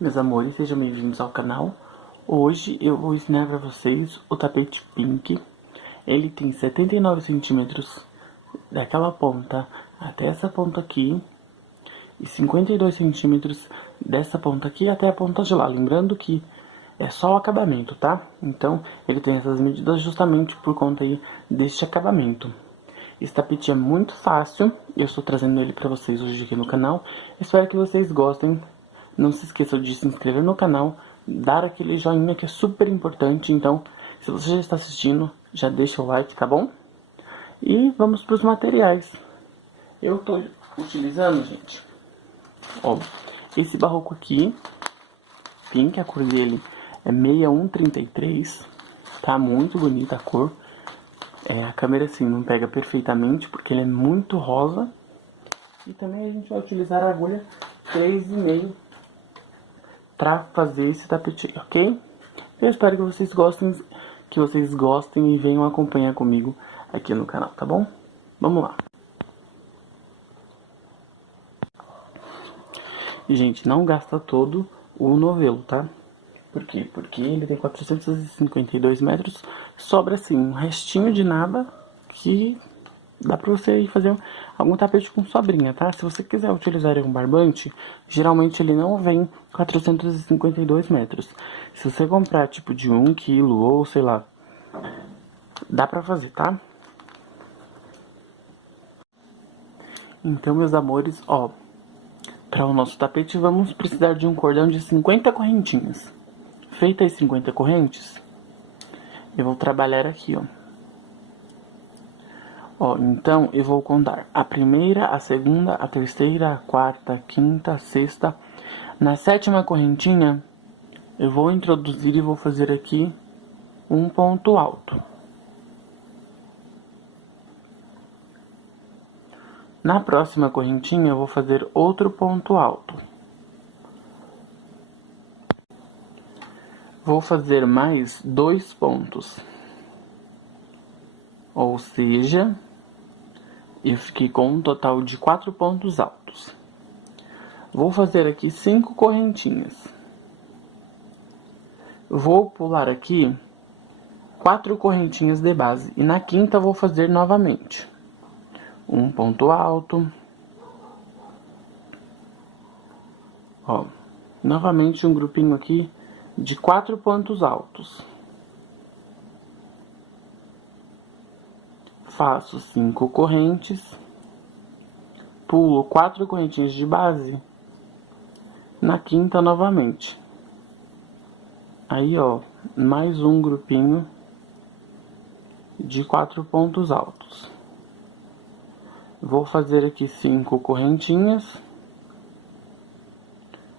Meus amores, sejam bem-vindos ao canal. Hoje eu vou ensinar para vocês o tapete Pink. Ele tem 79 centímetros daquela ponta até essa ponta aqui e 52 centímetros dessa ponta aqui até a ponta de lá. Lembrando que é só o acabamento, tá? Então ele tem essas medidas justamente por conta aí deste acabamento. Esse tapete é muito fácil, eu estou trazendo ele para vocês hoje aqui no canal. Espero que vocês gostem. Não se esqueçam de se inscrever no canal, dar aquele joinha que é super importante. Então, se você já está assistindo, já deixa o like, tá bom? E vamos para os materiais. Eu estou utilizando, gente, ó, esse barroco aqui, Pink, a cor dele é 6133, tá muito bonita a cor. A câmera assim não pega perfeitamente porque ele é muito rosa. E também a gente vai utilizar a agulha 3,5 para fazer esse tapete, ok? Eu espero que vocês gostem e venham acompanhar comigo aqui no canal, tá bom? Vamos lá. E, gente, não gasta todo o novelo, tá? Por quê? Porque ele tem 452 metros, sobra assim um restinho de nada que dá pra você fazer algum tapete com sobrinha, tá? Se você quiser utilizar um barbante, geralmente ele não vem 452 metros. Se você comprar tipo de 1 quilo ou sei lá, dá pra fazer, tá? Então, meus amores, ó, para o nosso tapete vamos precisar de um cordão de 50 correntinhas. Feitas as 50 correntes, eu vou trabalhar aqui, ó. Ó, então eu vou contar a primeira, a segunda, a terceira, a quarta, a quinta, a sexta. Na sétima correntinha, eu vou introduzir e vou fazer aqui um ponto alto. Na próxima correntinha, eu vou fazer outro ponto alto. Vou fazer mais 2 pontos. Ou seja, eu fiquei com um total de 4 pontos altos. Vou fazer aqui 5 correntinhas. Vou pular aqui 4 correntinhas de base. E na quinta vou fazer novamente um ponto alto. Ó, novamente um grupinho aqui de 4 pontos altos. Faço 5 correntes, pulo 4 correntinhas de base, na quinta novamente. Aí, ó, mais um grupinho de 4 pontos altos. Vou fazer aqui 5 correntinhas.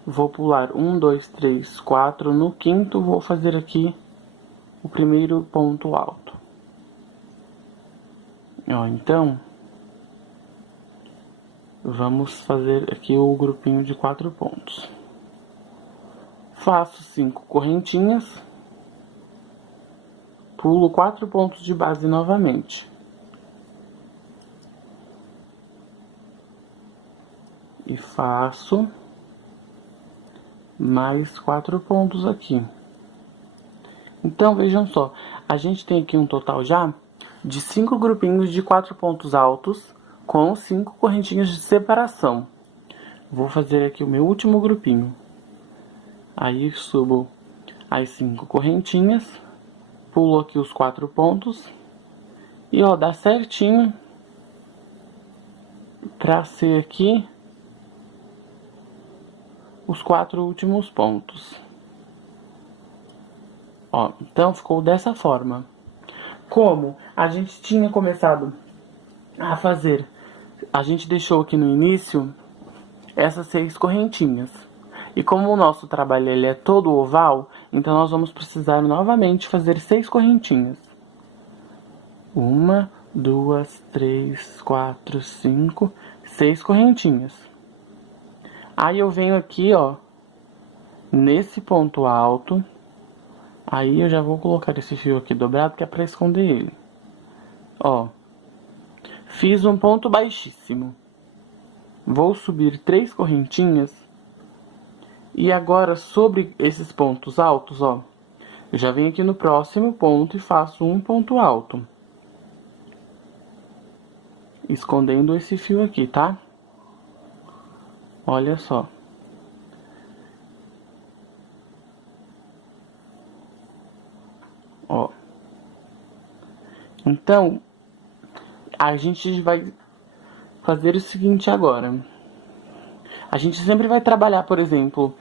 Vou pular 1, 2, 3, 4. No quinto, vou fazer aqui o primeiro ponto alto. Ó, então, vamos fazer aqui o grupinho de 4 pontos. Faço 5 correntinhas, pulo 4 pontos de base novamente. E faço mais 4 pontos aqui. Então, vejam só, a gente tem aqui um total já de 5 grupinhos de 4 pontos altos com 5 correntinhas de separação. Vou fazer aqui o meu último grupinho. Aí subo as 5 correntinhas, pulo aqui os 4 pontos e ó, dá certinho pra ser aqui os 4 últimos pontos. Ó, então ficou dessa forma. Como a gente tinha começado a fazer, a gente deixou aqui no início essas 6 correntinhas. E como o nosso trabalho ele é todo oval, então nós vamos precisar novamente fazer 6 correntinhas. 1, 2, 3, 4, 5, 6 correntinhas. Aí eu venho aqui, ó, nesse ponto alto. Aí eu já vou colocar esse fio aqui dobrado, que é pra esconder ele. Ó, fiz um ponto baixíssimo. Vou subir 3 correntinhas E agora, sobre esses pontos altos, ó, eu já venho aqui no próximo ponto e faço um ponto alto, escondendo esse fio aqui, tá? Olha só. Ó. Então, a gente vai fazer o seguinte agora. A gente sempre vai trabalhar, por exemplo,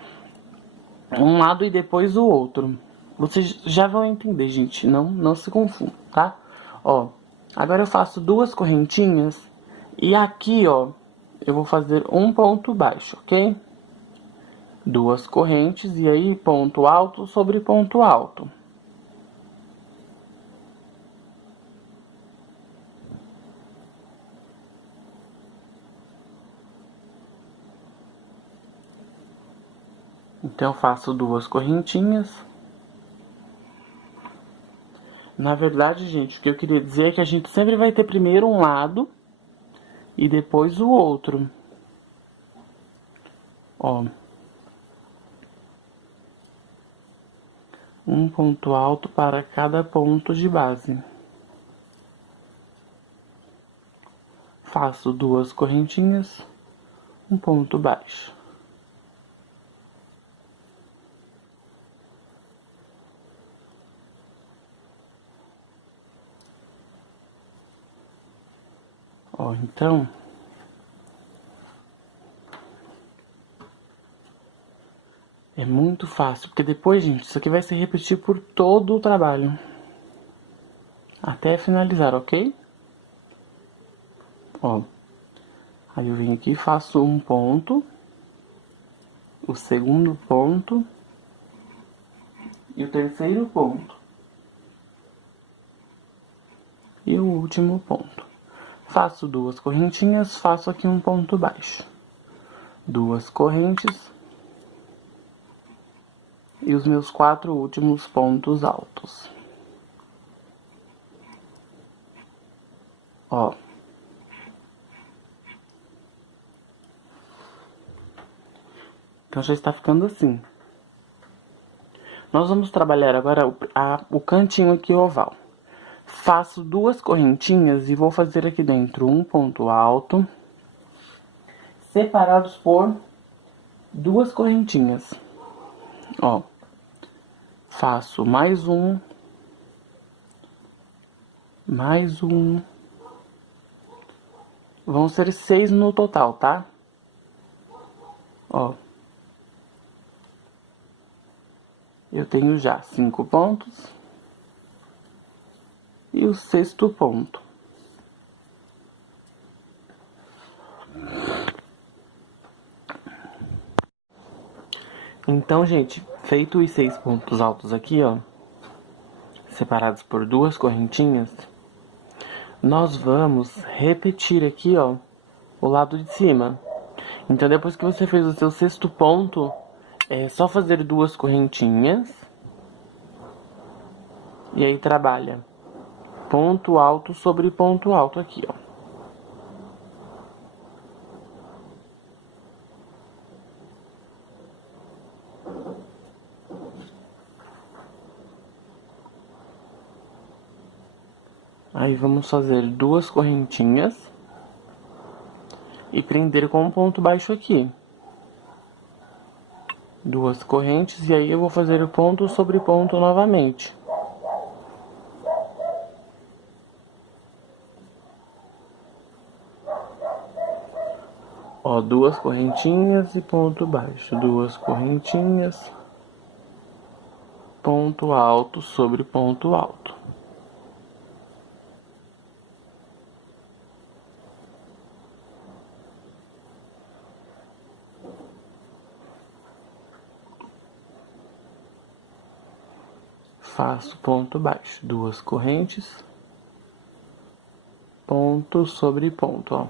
um lado e depois o outro. Vocês já vão entender, gente. Não se confundam, tá? Ó, agora eu faço duas correntinhas. E aqui, ó, eu vou fazer um ponto baixo, ok? Duas correntes e aí ponto alto sobre ponto alto. Então eu faço duas correntinhas. Na verdade, gente, o que eu queria dizer é que a gente sempre vai ter primeiro um lado e depois o outro. Ó. Um ponto alto para cada ponto de base. Faço duas correntinhas, um ponto baixo. Ó, então, é muito fácil, porque depois, gente, isso aqui vai se repetir por todo o trabalho. Até finalizar, ok? Ó, aí eu venho aqui e faço um ponto, o segundo ponto e o terceiro ponto. E o último ponto. Faço duas correntinhas, faço aqui um ponto baixo. Duas correntes e os meus 4 últimos pontos altos. Ó. Então já está ficando assim. Nós vamos trabalhar agora o cantinho aqui oval. Faço duas correntinhas e vou fazer aqui dentro um ponto alto, separados por duas correntinhas. Ó, faço mais um, vão ser 6 no total, tá? Ó, eu tenho já 5 pontos e o sexto ponto. Então, gente, feito os 6 pontos altos aqui, ó, separados por duas correntinhas, nós vamos repetir aqui, ó, o lado de cima. Então, depois que você fez o seu sexto ponto, é só fazer duas correntinhas e aí trabalha ponto alto sobre ponto alto aqui, ó. Aí vamos fazer duas correntinhas e prender com um ponto baixo aqui. Duas correntes e aí eu vou fazer o ponto sobre ponto novamente. Ó, duas correntinhas e ponto baixo, duas correntinhas, ponto alto sobre ponto alto. Faço ponto baixo, duas correntes, ponto sobre ponto, ó.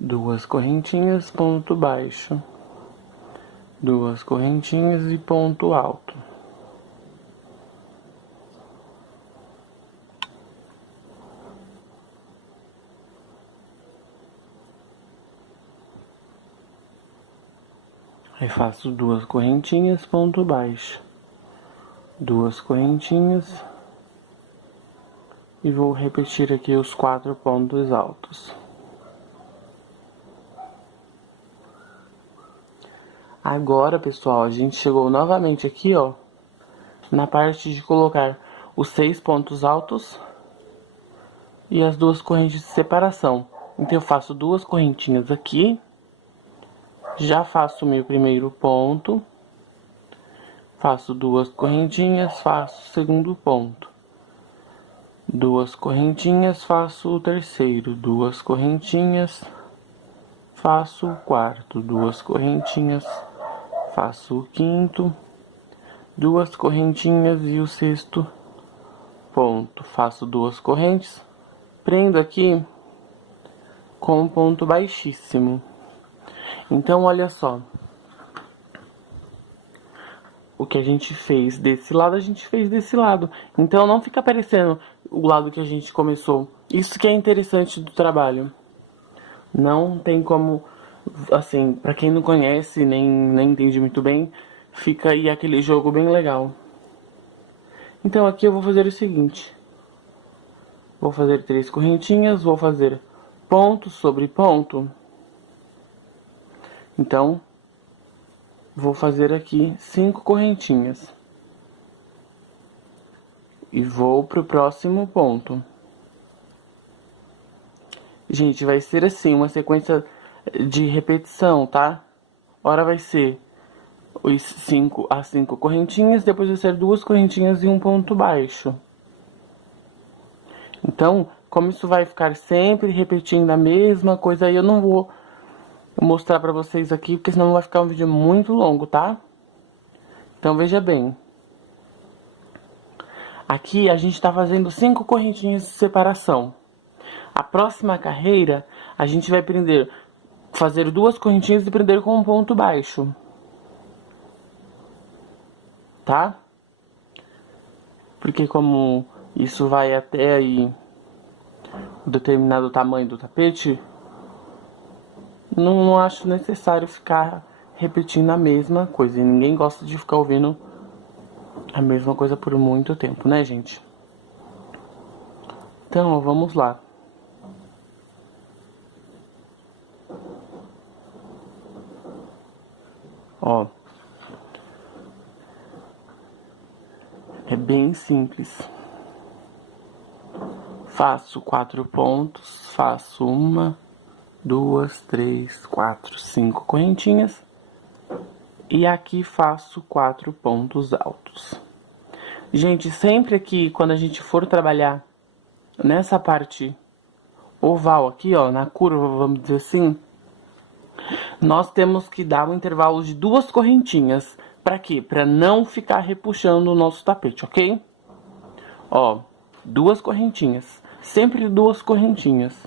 Duas correntinhas, ponto baixo, duas correntinhas e ponto alto. Aí faço 2 correntinhas, ponto baixo. 2 correntinhas. E vou repetir aqui os 4 pontos altos. Agora, pessoal, a gente chegou novamente aqui, ó, na parte de colocar os 6 pontos altos e as 2 correntes de separação. Então eu faço 2 correntinhas aqui, já faço o meu primeiro ponto, faço 2 correntinhas, faço o segundo ponto, 2 correntinhas, faço o terceiro, 2 correntinhas, faço o quarto, 2 correntinhas, faço o quinto, 2 correntinhas e o sexto ponto. Faço 2 correntes, prendo aqui com um ponto baixíssimo. Então, olha só. O que a gente fez desse lado, a gente fez desse lado. Então, não fica aparecendo o lado que a gente começou. Isso que é interessante do trabalho. Não tem como, assim, pra quem não conhece, nem entende muito bem, fica aí aquele jogo bem legal. Então aqui eu vou fazer o seguinte. Vou fazer 3 correntinhas, vou fazer ponto sobre ponto. Então, vou fazer aqui 5 correntinhas. E vou pro próximo ponto. Gente, vai ser assim, uma sequência de repetição, tá? Ora vai ser as 5 correntinhas, depois vai ser 2 correntinhas e um ponto baixo. Então, como isso vai ficar sempre repetindo a mesma coisa, aí eu não vou mostrar pra vocês aqui, porque senão vai ficar um vídeo muito longo, tá? Então, veja bem. Aqui a gente tá fazendo 5 correntinhas de separação. A próxima carreira, a gente vai fazer 2 correntinhas e prender com um ponto baixo. Tá? Porque como isso vai até aí um determinado tamanho do tapete, não acho necessário ficar repetindo a mesma coisa. E ninguém gosta de ficar ouvindo a mesma coisa por muito tempo, né, gente? Então, vamos lá. Ó. É bem simples. Faço 4 pontos, faço 1, 2, 3, 4, 5 correntinhas. E aqui faço 4 pontos altos. Gente, sempre aqui, quando a gente for trabalhar nessa parte oval aqui, ó, na curva, vamos dizer assim, nós temos que dar um intervalo de 2 correntinhas. Pra quê? Pra não ficar repuxando o nosso tapete, ok? Ó, 2 correntinhas. Sempre 2 correntinhas.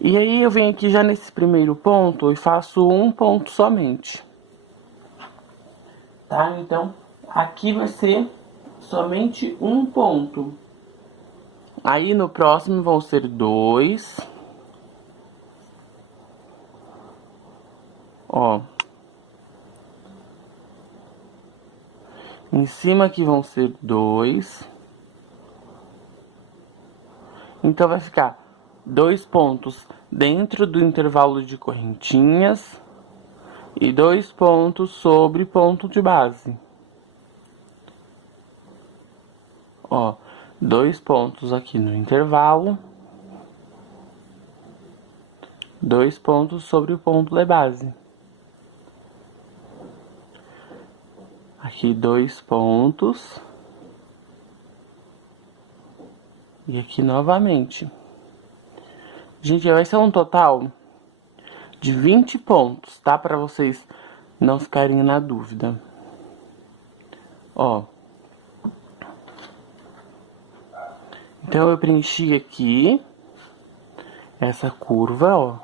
E aí eu venho aqui já nesse primeiro ponto e faço um ponto somente. Tá? Então, aqui vai ser somente um ponto. Aí no próximo vão ser 2. Ó. Em cima aqui vão ser 2. Então vai ficar 2 pontos dentro do intervalo de correntinhas e 2 pontos sobre ponto de base. Ó, 2 pontos aqui no intervalo, 2 pontos sobre o ponto de base. Aqui 2 pontos. E aqui novamente. Gente, vai ser um total de 20 pontos, tá? Pra vocês não ficarem na dúvida. Ó. Então eu preenchi aqui essa curva, ó.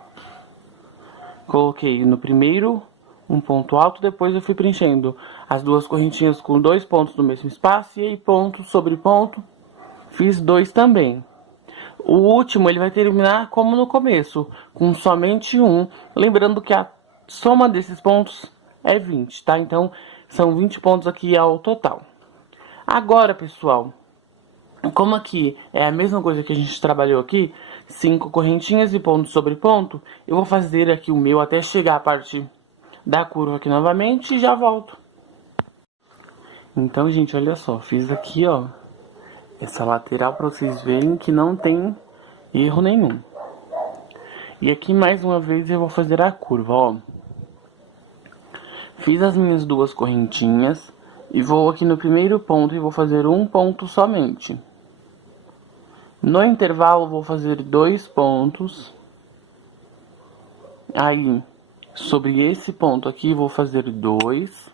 Coloquei no primeiro um ponto alto, depois eu fui preenchendo as 2 correntinhas com 2 pontos no mesmo espaço, e aí ponto sobre ponto, fiz 2 também. O último ele vai terminar como no começo, com somente um, lembrando que a soma desses pontos é 20, tá? Então, são 20 pontos aqui ao total. Agora, pessoal, como aqui é a mesma coisa que a gente trabalhou aqui, 5 correntinhas e ponto sobre ponto, eu vou fazer aqui o meu até chegar a parte da curva aqui novamente e já volto. Então, gente, olha só, fiz aqui, ó, essa lateral para vocês verem que não tem erro nenhum. E aqui, mais uma vez, eu vou fazer a curva, ó. Fiz as minhas 2 correntinhas e vou aqui no primeiro ponto e vou fazer um ponto somente. No intervalo, vou fazer 2 pontos. Aí, sobre esse ponto aqui, vou fazer 2.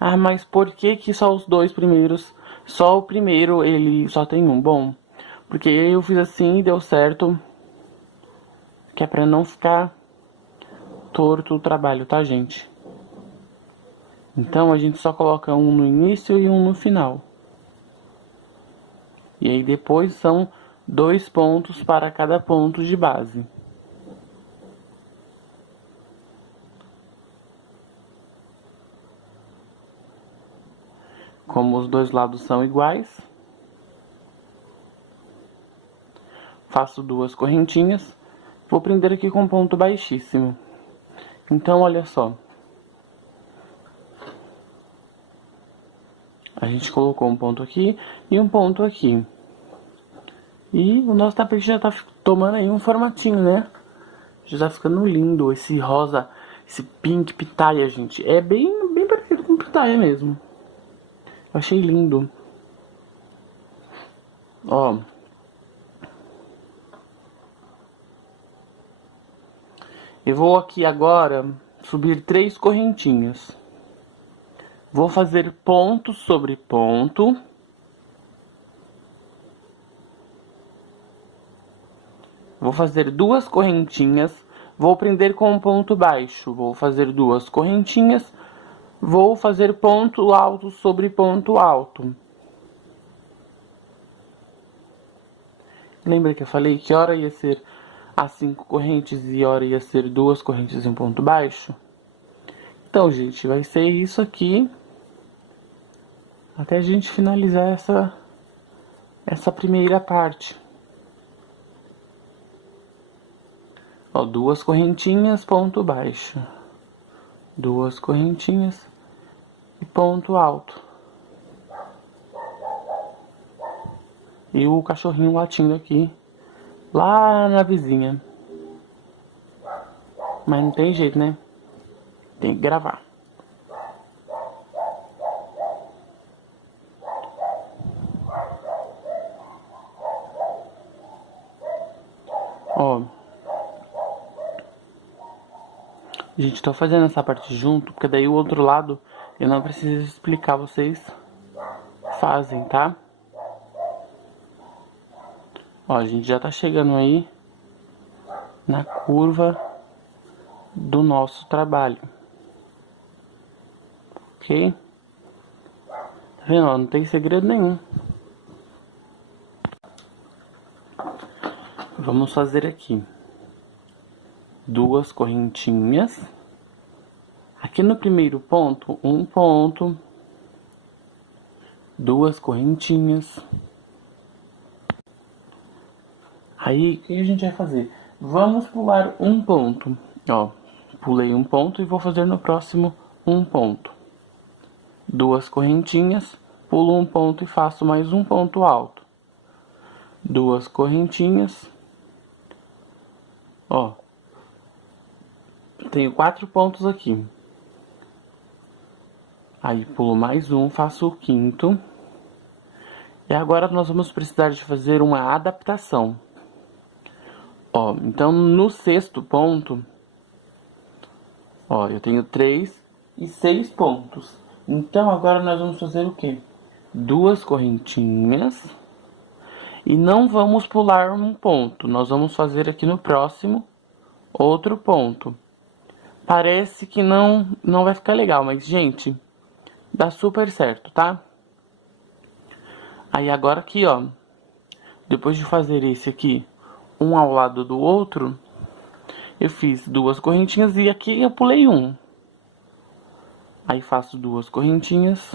Ah, mas por que que só os 2 primeiros? Só o primeiro, ele só tem um. Bom, porque eu fiz assim e deu certo. Que é pra não ficar torto o trabalho, tá, gente? Então, a gente só coloca um no início e um no final. E aí depois são 2 pontos para cada ponto de base. Como os dois lados são iguais, faço 2 correntinhas. Vou prender aqui com ponto baixíssimo. Então, olha só. A gente colocou um ponto aqui e um ponto aqui. E o nosso tapete já tá tomando aí um formatinho, né? Já tá ficando lindo. Esse rosa, esse pink pitaia, gente. É bem parecido com pitaia mesmo. Eu achei lindo. Ó. Eu vou aqui agora subir 3 correntinhas. Vou fazer ponto sobre ponto. Vou fazer 2 correntinhas. Vou prender com um ponto baixo. Vou fazer 2 correntinhas. Vou fazer ponto alto sobre ponto alto. Lembra que eu falei que hora ia ser as 5 correntes e hora ia ser 2 correntes e um ponto baixo? Então, gente, vai ser isso aqui até a gente finalizar essa primeira parte. Ó, 2 correntinhas, ponto baixo. 2 correntinhas e ponto alto. E o cachorrinho latindo aqui, lá na vizinha. Mas não tem jeito, né? Tem que gravar. Ó. Gente, tô fazendo essa parte junto, porque daí o outro lado eu não preciso explicar, vocês fazem, tá? Ó, a gente já tá chegando aí na curva do nosso trabalho. Ok? Tá vendo? Ó, não tem segredo nenhum. Vamos fazer aqui 2 correntinhas. Aqui no primeiro ponto, um ponto. 2 correntinhas. Aí, o que a gente vai fazer? Vamos pular um ponto. Ó, pulei um ponto e vou fazer no próximo um ponto. 2 correntinhas, pulo um ponto e faço mais um ponto alto. 2 correntinhas. Ó, tenho 4 pontos aqui. Aí pulo mais um, faço o quinto. E agora nós vamos precisar de fazer uma adaptação. Ó, então no sexto ponto, ó, eu tenho 3 e 6 pontos. Então agora nós vamos fazer o quê? 2 correntinhas. E não vamos pular um ponto. Nós vamos fazer aqui no próximo outro ponto. Parece que não vai ficar legal, mas gente, dá super certo, tá? Aí agora aqui, ó, depois de fazer esse aqui, um ao lado do outro, eu fiz 2 correntinhas e aqui eu pulei um. Aí faço 2 correntinhas,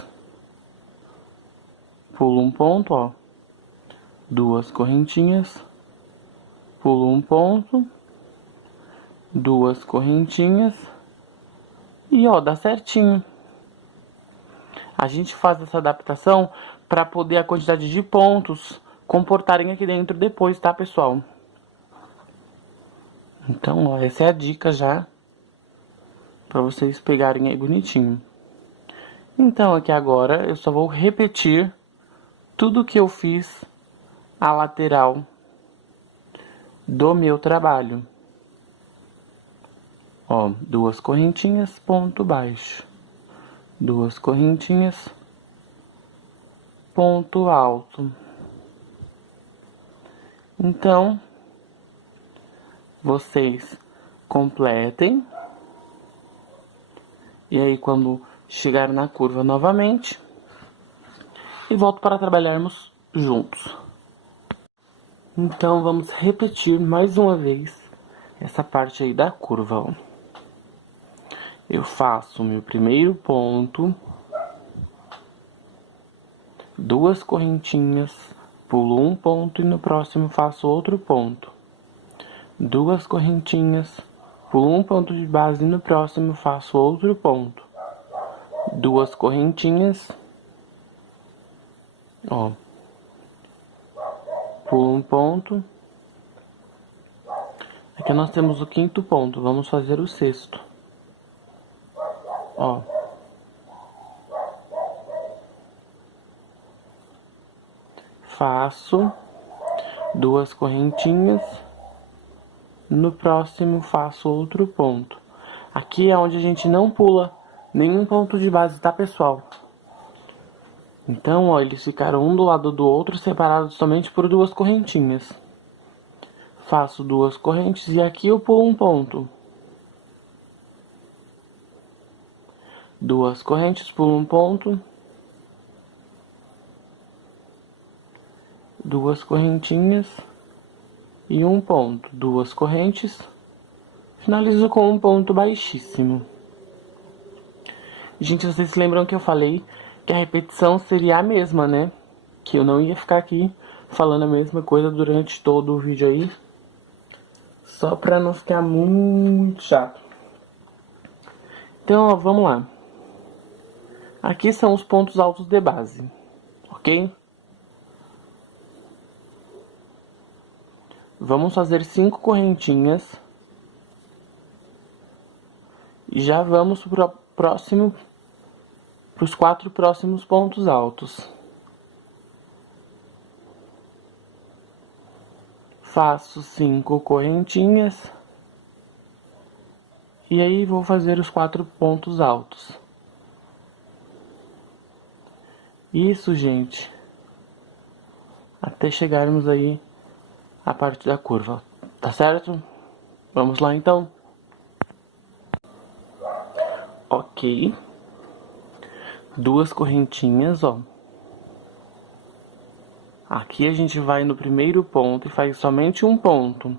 pulo um ponto, ó. 2 correntinhas, pulo um ponto, 2 correntinhas e ó, dá certinho. A gente faz essa adaptação para poder a quantidade de pontos comportarem aqui dentro depois, tá, pessoal? Então, ó, essa é a dica já para vocês pegarem aí bonitinho. Então, aqui agora eu só vou repetir tudo que eu fiz a lateral do meu trabalho. Ó, 2 correntinhas, ponto baixo. 2 correntinhas, ponto alto. Então, vocês completem. E aí, quando chegar na curva novamente, e volto para trabalharmos juntos. Então, vamos repetir mais uma vez essa parte aí da curva, ó. Eu faço o meu primeiro ponto, 2 correntinhas, pulo um ponto e no próximo faço outro ponto. 2 correntinhas, pulo um ponto de base e no próximo faço outro ponto. 2 correntinhas, ó, pulo um ponto. Aqui nós temos o 5º ponto, vamos fazer o 6º. Ó. Faço 2 correntinhas, no próximo faço outro ponto. Aqui é onde a gente não pula nenhum ponto de base, tá, pessoal? Então, ó, eles ficaram um do lado do outro, separados somente por 2 correntinhas. Faço 2 correntes e aqui eu pulo um ponto. 2 correntes, pulo um ponto. 2 correntinhas e um ponto. 2 correntes. Finalizo com um ponto baixíssimo. Gente, vocês se lembram que eu falei que a repetição seria a mesma, né? Que eu não ia ficar aqui falando a mesma coisa durante todo o vídeo aí. Só pra não ficar muito chato. Então, ó, vamos lá. Aqui são os pontos altos de base, ok? Vamos fazer 5 correntinhas. E já vamos para os 4 próximos pontos altos. Faço 5 correntinhas. E aí vou fazer os 4 pontos altos. Isso, gente. Até chegarmos aí à parte da curva. Tá certo? Vamos lá então. Ok. 2 correntinhas, ó. Aqui a gente vai no primeiro ponto e faz somente um ponto.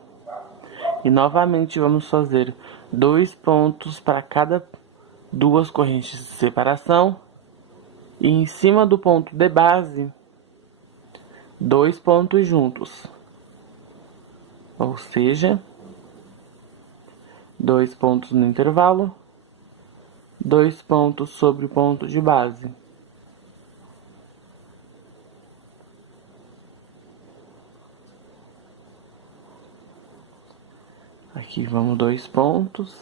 E novamente vamos fazer 2 pontos para cada 2 correntes de separação. E em cima do ponto de base, 2 pontos juntos. Ou seja, 2 pontos no intervalo, 2 pontos sobre o ponto de base. Aqui vamos 2 pontos.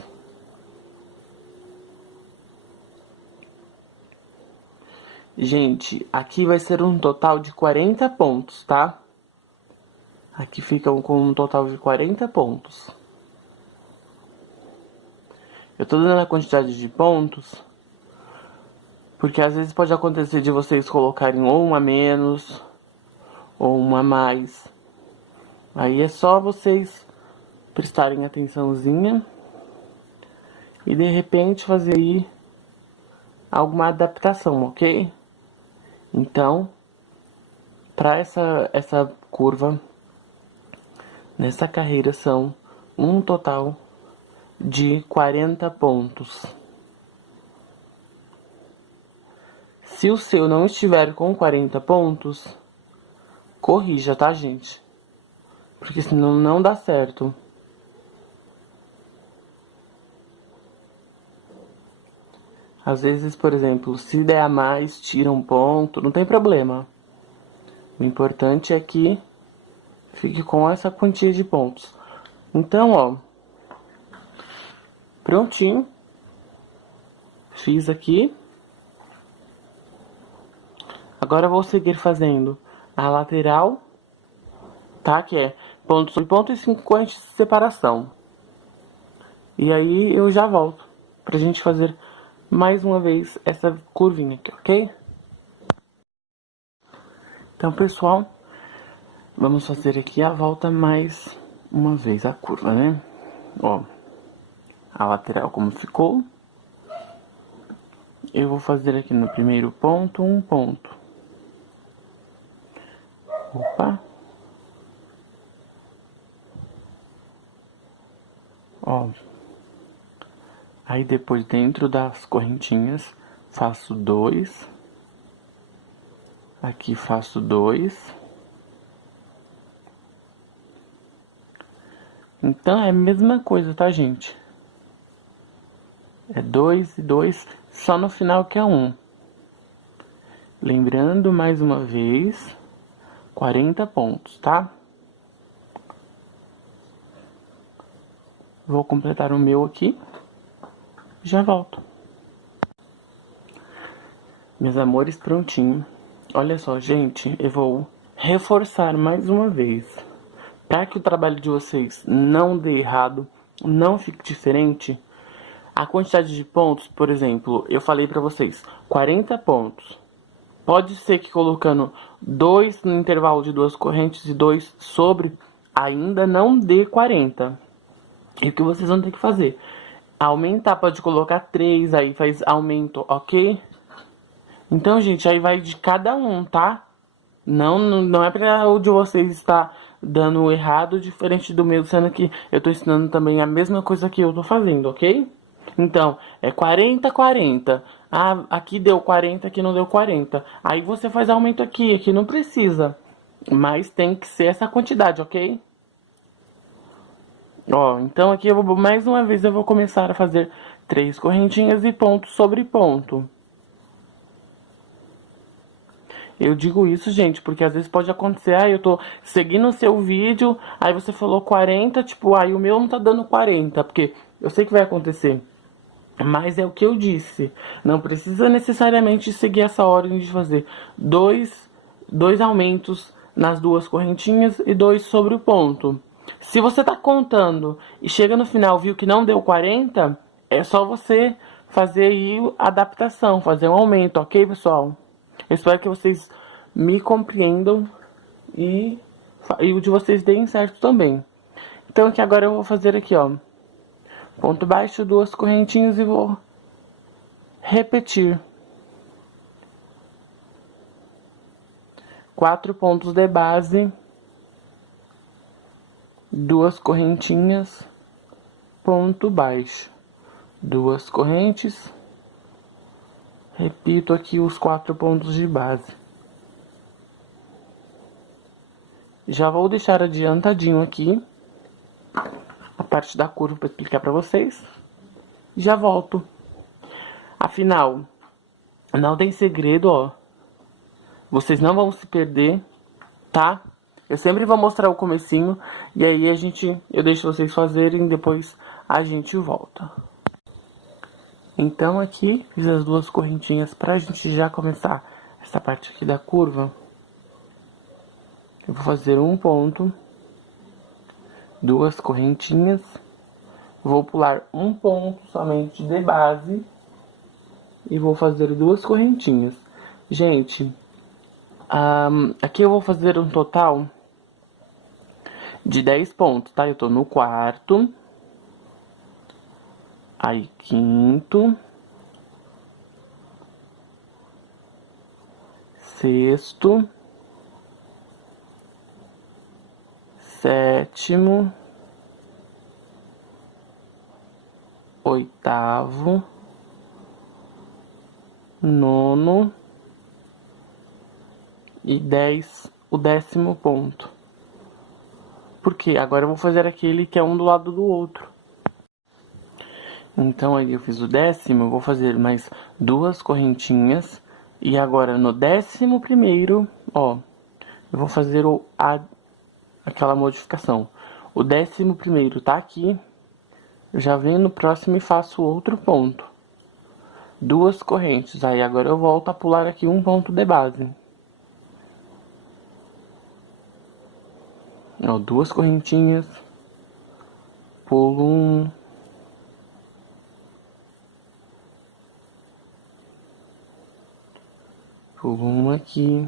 Gente, aqui vai ser um total de 40 pontos, tá? Aqui ficam com um total de 40 pontos. Eu tô dando a quantidade de pontos, porque às vezes pode acontecer de vocês colocarem ou um a menos, ou um a mais. Aí é só vocês prestarem atençãozinha e de repente fazer aí alguma adaptação, ok? Então, para essa curva, nessa carreira são um total de 40 pontos. Se o seu não estiver com 40 pontos, corrija, tá, gente? Porque senão não dá certo. Às vezes, por exemplo, se der a mais, tira um ponto, não tem problema. O importante é que fique com essa quantia de pontos. Então, ó, prontinho. Fiz aqui. Agora eu vou seguir fazendo a lateral, tá? Que é ponto sobre ponto e 5 correntes de separação. E aí eu já volto pra gente fazer mais uma vez essa curvinha aqui, ok? Então, pessoal, vamos fazer aqui a volta mais uma vez a curva, né? Ó, a lateral como ficou. Eu vou fazer aqui no primeiro ponto um ponto. Opa. Ó. Aí depois dentro das correntinhas faço 2. Aqui faço 2. Então é a mesma coisa, tá, gente? É 2 e 2, só no final que é 1. Lembrando mais uma vez, 40 pontos, tá? Vou completar o meu aqui. Já volto. Meus amores, prontinho. Olha só, gente, eu vou reforçar mais uma vez. Para que o trabalho de vocês não dê errado, não fique diferente, a quantidade de pontos, por exemplo, eu falei para vocês, 40 pontos. Pode ser que colocando 2 no intervalo de 2 correntes e 2 sobre, ainda não dê 40. E o que vocês vão ter que fazer? Aumentar, pode colocar 3, aí faz aumento, ok? Então, gente, aí vai de cada um, tá? Não é pra o de vocês estar dando errado, diferente do meu, sendo que eu tô ensinando também a mesma coisa que eu tô fazendo, ok? Então, é 40, 40. Ah, aqui deu 40, aqui não deu 40. Aí você faz aumento aqui, aqui não precisa. Mas tem que ser essa quantidade, ok? Ó, então aqui eu vou, mais uma vez eu vou começar a fazer 3 correntinhas e ponto sobre ponto. Eu digo isso, gente, porque às vezes pode acontecer, eu tô seguindo o seu vídeo, aí você falou 40, tipo, aí o meu não tá dando 40, porque eu sei que vai acontecer. Mas é o que eu disse, não precisa necessariamente seguir essa ordem de fazer dois aumentos nas 2 correntinhas e 2 sobre o ponto. Se você tá contando e chega no final viu que não deu 40, é só você fazer aí a adaptação, fazer um aumento, ok, pessoal? Eu espero que vocês me compreendam e o de vocês deem certo também. Então aqui agora eu vou fazer aqui, ó, ponto baixo, 2 correntinhas e vou repetir 4 pontos de base, 2 correntinhas, ponto baixo, 2 correntes, repito aqui os 4 pontos de base. Já vou deixar adiantadinho aqui a parte da curva para explicar para vocês. Já volto. Afinal, não tem segredo, ó. Vocês não vão se perder, tá? Eu sempre vou mostrar o comecinho e aí eu deixo vocês fazerem, depois a gente volta. Então aqui fiz as 2 correntinhas pra gente já começar essa parte aqui da curva. Eu vou fazer um ponto, 2 correntinhas, vou pular um ponto somente de base e vou fazer 2 correntinhas. Gente, aqui eu vou fazer um total de 10 pontos, tá? Eu tô no quarto, aí quinto, sexto, sétimo, oitavo, nono e 10, o 10º ponto. Porque agora eu vou fazer aquele que é um do lado do outro. Então aí eu fiz o 10º, eu vou fazer mais 2 correntinhas. E agora no 11º, ó, eu vou fazer aquela modificação. O 11º tá aqui, eu já venho no próximo e faço outro ponto. 2 correntes, aí agora eu volto a pular aqui um ponto de base. Ó, 2 correntinhas, pulo um, pulo um aqui.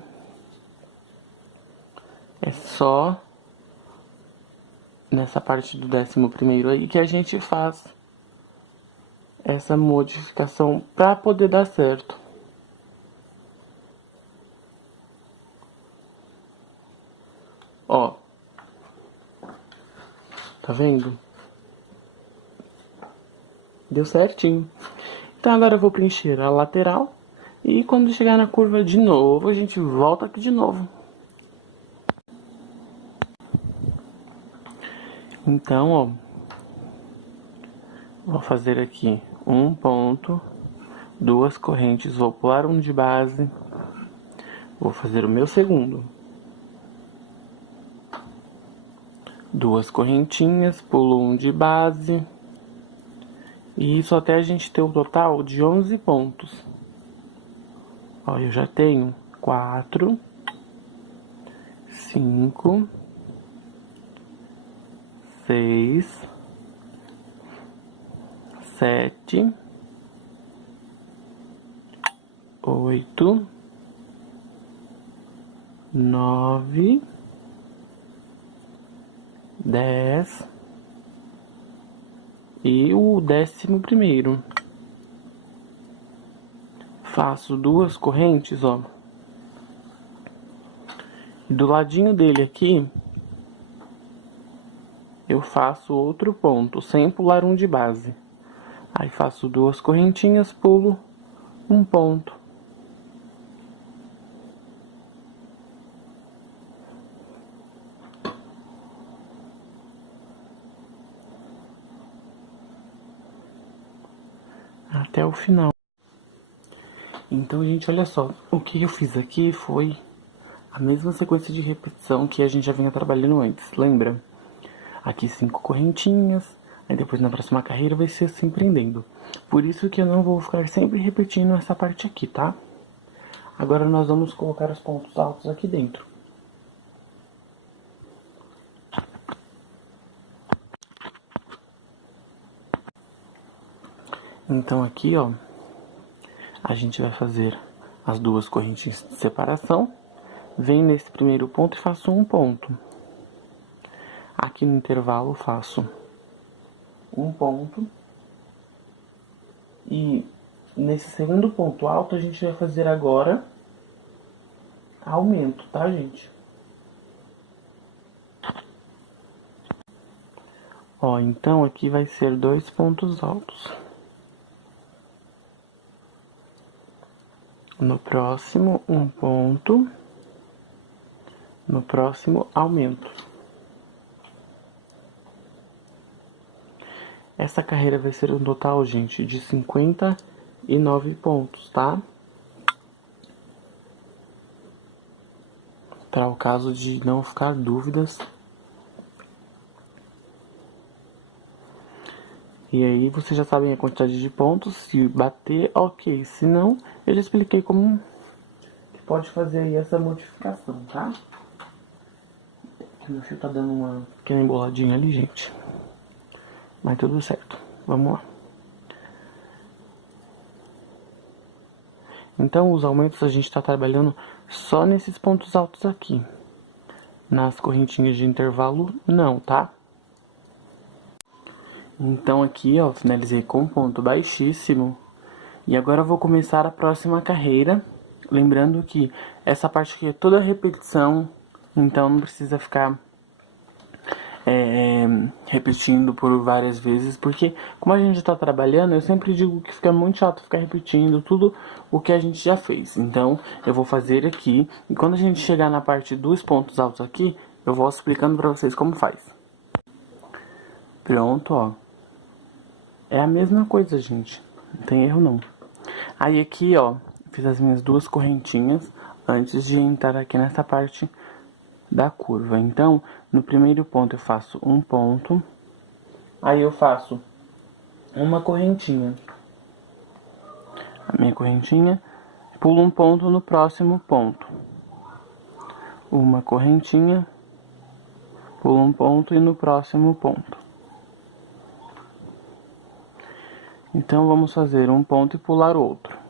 É só nessa parte do 11º aí que a gente faz essa modificação para poder dar certo. Ó, tá vendo? Deu certinho. Então agora eu vou preencher a lateral e quando chegar na curva de novo, a gente volta aqui de novo. Então, ó, vou fazer aqui um ponto, 2 correntes, vou pular um de base, vou fazer o meu segundo. 2 correntinhas, pulo um de base. E isso até a gente ter o total de 11 pontos. Ó, eu já tenho 4, 5, 6, 7, 8, 9, 10 e o 11º. Faço 2 correntes, ó. E do ladinho dele aqui, eu faço outro ponto, sem pular um de base. Aí faço 2 correntinhas, pulo um ponto. Até o final. Então, gente, olha só. O que eu fiz aqui foi a mesma sequência de repetição que a gente já vinha trabalhando antes, lembra? Aqui 5 correntinhas, aí depois na próxima carreira vai ser assim prendendo. Por isso que eu não vou ficar sempre repetindo essa parte aqui, tá? Agora nós vamos colocar os pontos altos aqui dentro. Então aqui, ó, a gente vai fazer as 2 correntinhas de separação. Venho nesse primeiro ponto e faço um ponto. Aqui no intervalo faço um ponto. E nesse segundo ponto alto a gente vai fazer agora aumento, tá, gente? Ó, então aqui vai ser 2 pontos altos. No próximo, um ponto. No próximo, aumento. Essa carreira vai ser um total, gente, de 59 pontos, tá? Para o caso de não ficar dúvidas. E aí, vocês já sabem a quantidade de pontos. Se bater, ok. Se não, eu já expliquei como que pode fazer aí essa modificação, tá? Meu fio tá dando uma pequena emboladinha ali, gente. Mas tudo certo. Vamos lá. Então, os aumentos a gente tá trabalhando só nesses pontos altos aqui. Nas correntinhas de intervalo, não, tá? Então aqui, ó, finalizei com um ponto baixíssimo. E agora eu vou começar a próxima carreira. Lembrando que essa parte aqui é toda repetição, então não precisa ficar repetindo por várias vezes, porque como a gente tá trabalhando, eu sempre digo que fica muito chato ficar repetindo tudo o que a gente já fez. Então, eu vou fazer aqui, e quando a gente chegar na parte dos pontos altos aqui, eu vou explicando pra vocês como faz. Pronto, ó. É a mesma coisa, gente. Não tem erro, não. Aí aqui, ó, fiz as minhas duas correntinhas antes de entrar aqui nessa parte da curva. Então, no primeiro ponto eu faço um ponto, aí eu faço uma correntinha, a minha correntinha, pulo um ponto no próximo ponto, uma correntinha, pulo um ponto e no próximo ponto. Então vamos fazer um ponto e pular outro.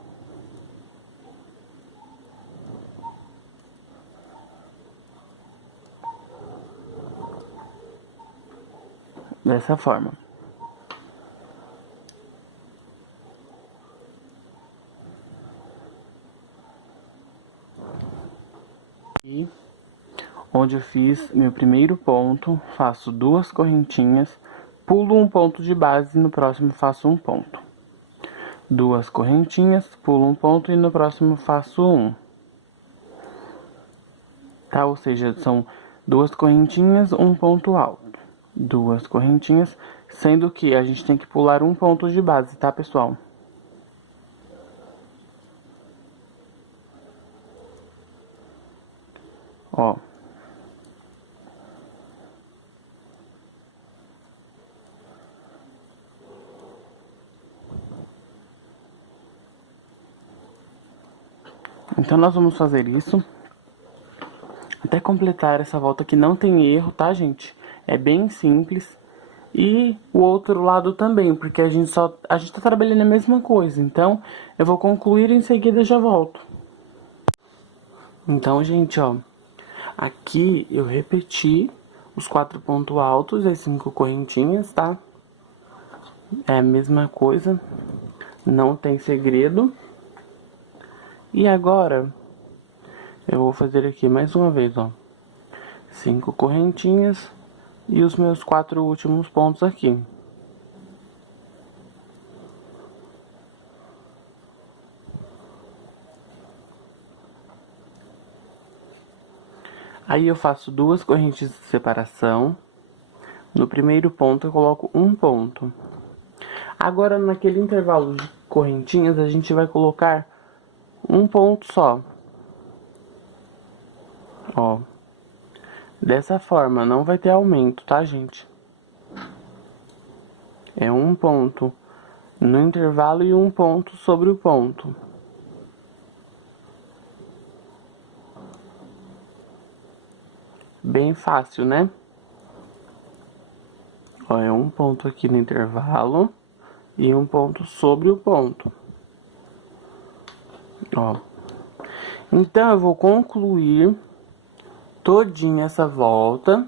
Dessa forma. E onde eu fiz meu primeiro ponto, faço duas correntinhas, pulo um ponto de base e no próximo faço um ponto. Duas correntinhas, pulo um ponto e no próximo faço um. Tá? Ou seja, são duas correntinhas, um ponto alto. Duas correntinhas, sendo que a gente tem que pular um ponto de base, tá, pessoal? Ó. Então, nós vamos fazer isso até completar essa volta, que não tem erro, tá, gente? É bem simples. E o outro lado também, porque a gente tá trabalhando a mesma coisa. Então, eu vou concluir e em seguida já volto. Então, gente, ó, aqui eu repeti os 4 pontos altos, as 5 correntinhas, tá? É a mesma coisa, não tem segredo. E agora, eu vou fazer aqui mais uma vez, ó, 5 correntinhas e os meus 4 últimos pontos aqui. Aí eu faço duas correntes de separação. No primeiro ponto eu coloco um ponto. Agora naquele intervalo de correntinhas a gente vai colocar um ponto só. Ó. Dessa forma, não vai ter aumento, tá, gente? É um ponto no intervalo e um ponto sobre o ponto. Bem fácil, né? Ó, é um ponto aqui no intervalo e um ponto sobre o ponto. Ó. Então, eu vou concluir todinha essa volta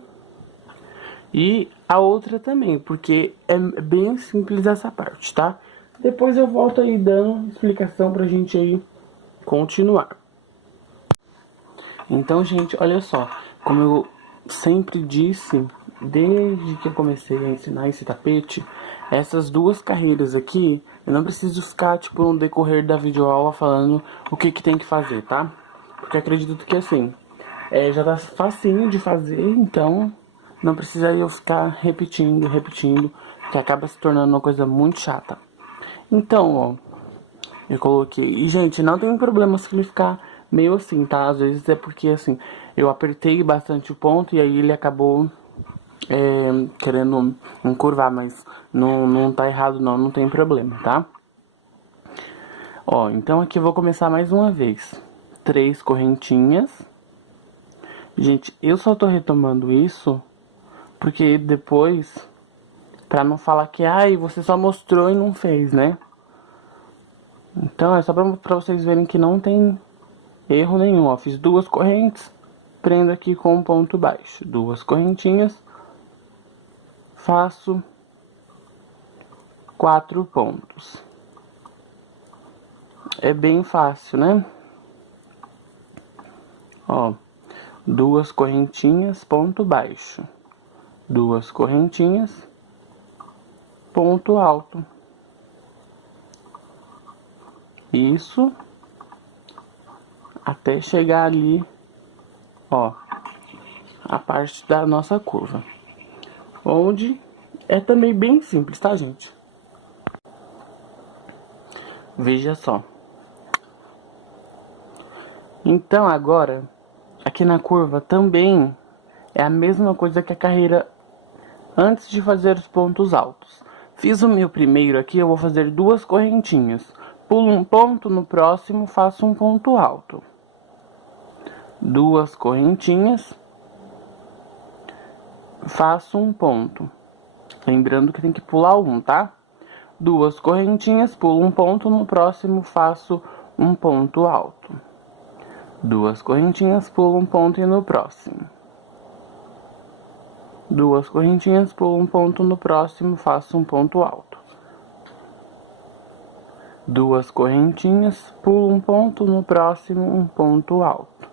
e a outra também, porque é bem simples essa parte, tá? Depois eu volto aí dando explicação pra gente aí continuar. Então, gente, olha só, como eu sempre disse, desde que eu comecei a ensinar esse tapete, essas duas carreiras aqui, eu não preciso ficar, tipo, no decorrer da videoaula falando o que tem que fazer, tá? Porque acredito que assim, já tá facinho de fazer, então não precisa eu ficar repetindo, que acaba se tornando uma coisa muito chata. Então, ó, eu coloquei, e gente, não tem problema se ele ficar meio assim, tá? Às vezes é porque, assim, eu apertei bastante o ponto e aí ele acabou querendo encurvar, mas não tá errado não tem problema, tá? Ó, então aqui eu vou começar mais uma vez. 3 correntinhas. Gente, eu só tô retomando isso porque depois, pra não falar que, ai, você só mostrou e não fez, né? Então é só pra vocês verem que não tem erro nenhum, ó. Fiz 2 correntes, prendo aqui com um ponto baixo. 2 correntinhas, faço 4 pontos. É bem fácil, né? Ó, 2 correntinhas, ponto baixo. 2 correntinhas, ponto alto. Isso até chegar ali, ó, a parte da nossa curva, onde é também bem simples, tá, gente? Veja só. Então agora, aqui na curva também é a mesma coisa que a carreira antes de fazer os pontos altos. Fiz o meu primeiro aqui, eu vou fazer 2 correntinhas. Pulo um ponto, no próximo faço um ponto alto. 2 correntinhas, faço um ponto. Lembrando que tem que pular um, tá? 2 correntinhas, pulo um ponto, no próximo faço um ponto alto. 2 correntinhas, pulo um ponto e no próximo. 2 correntinhas, pulo um ponto, no próximo faço um ponto alto. 2 correntinhas, pulo um ponto, no próximo um ponto alto.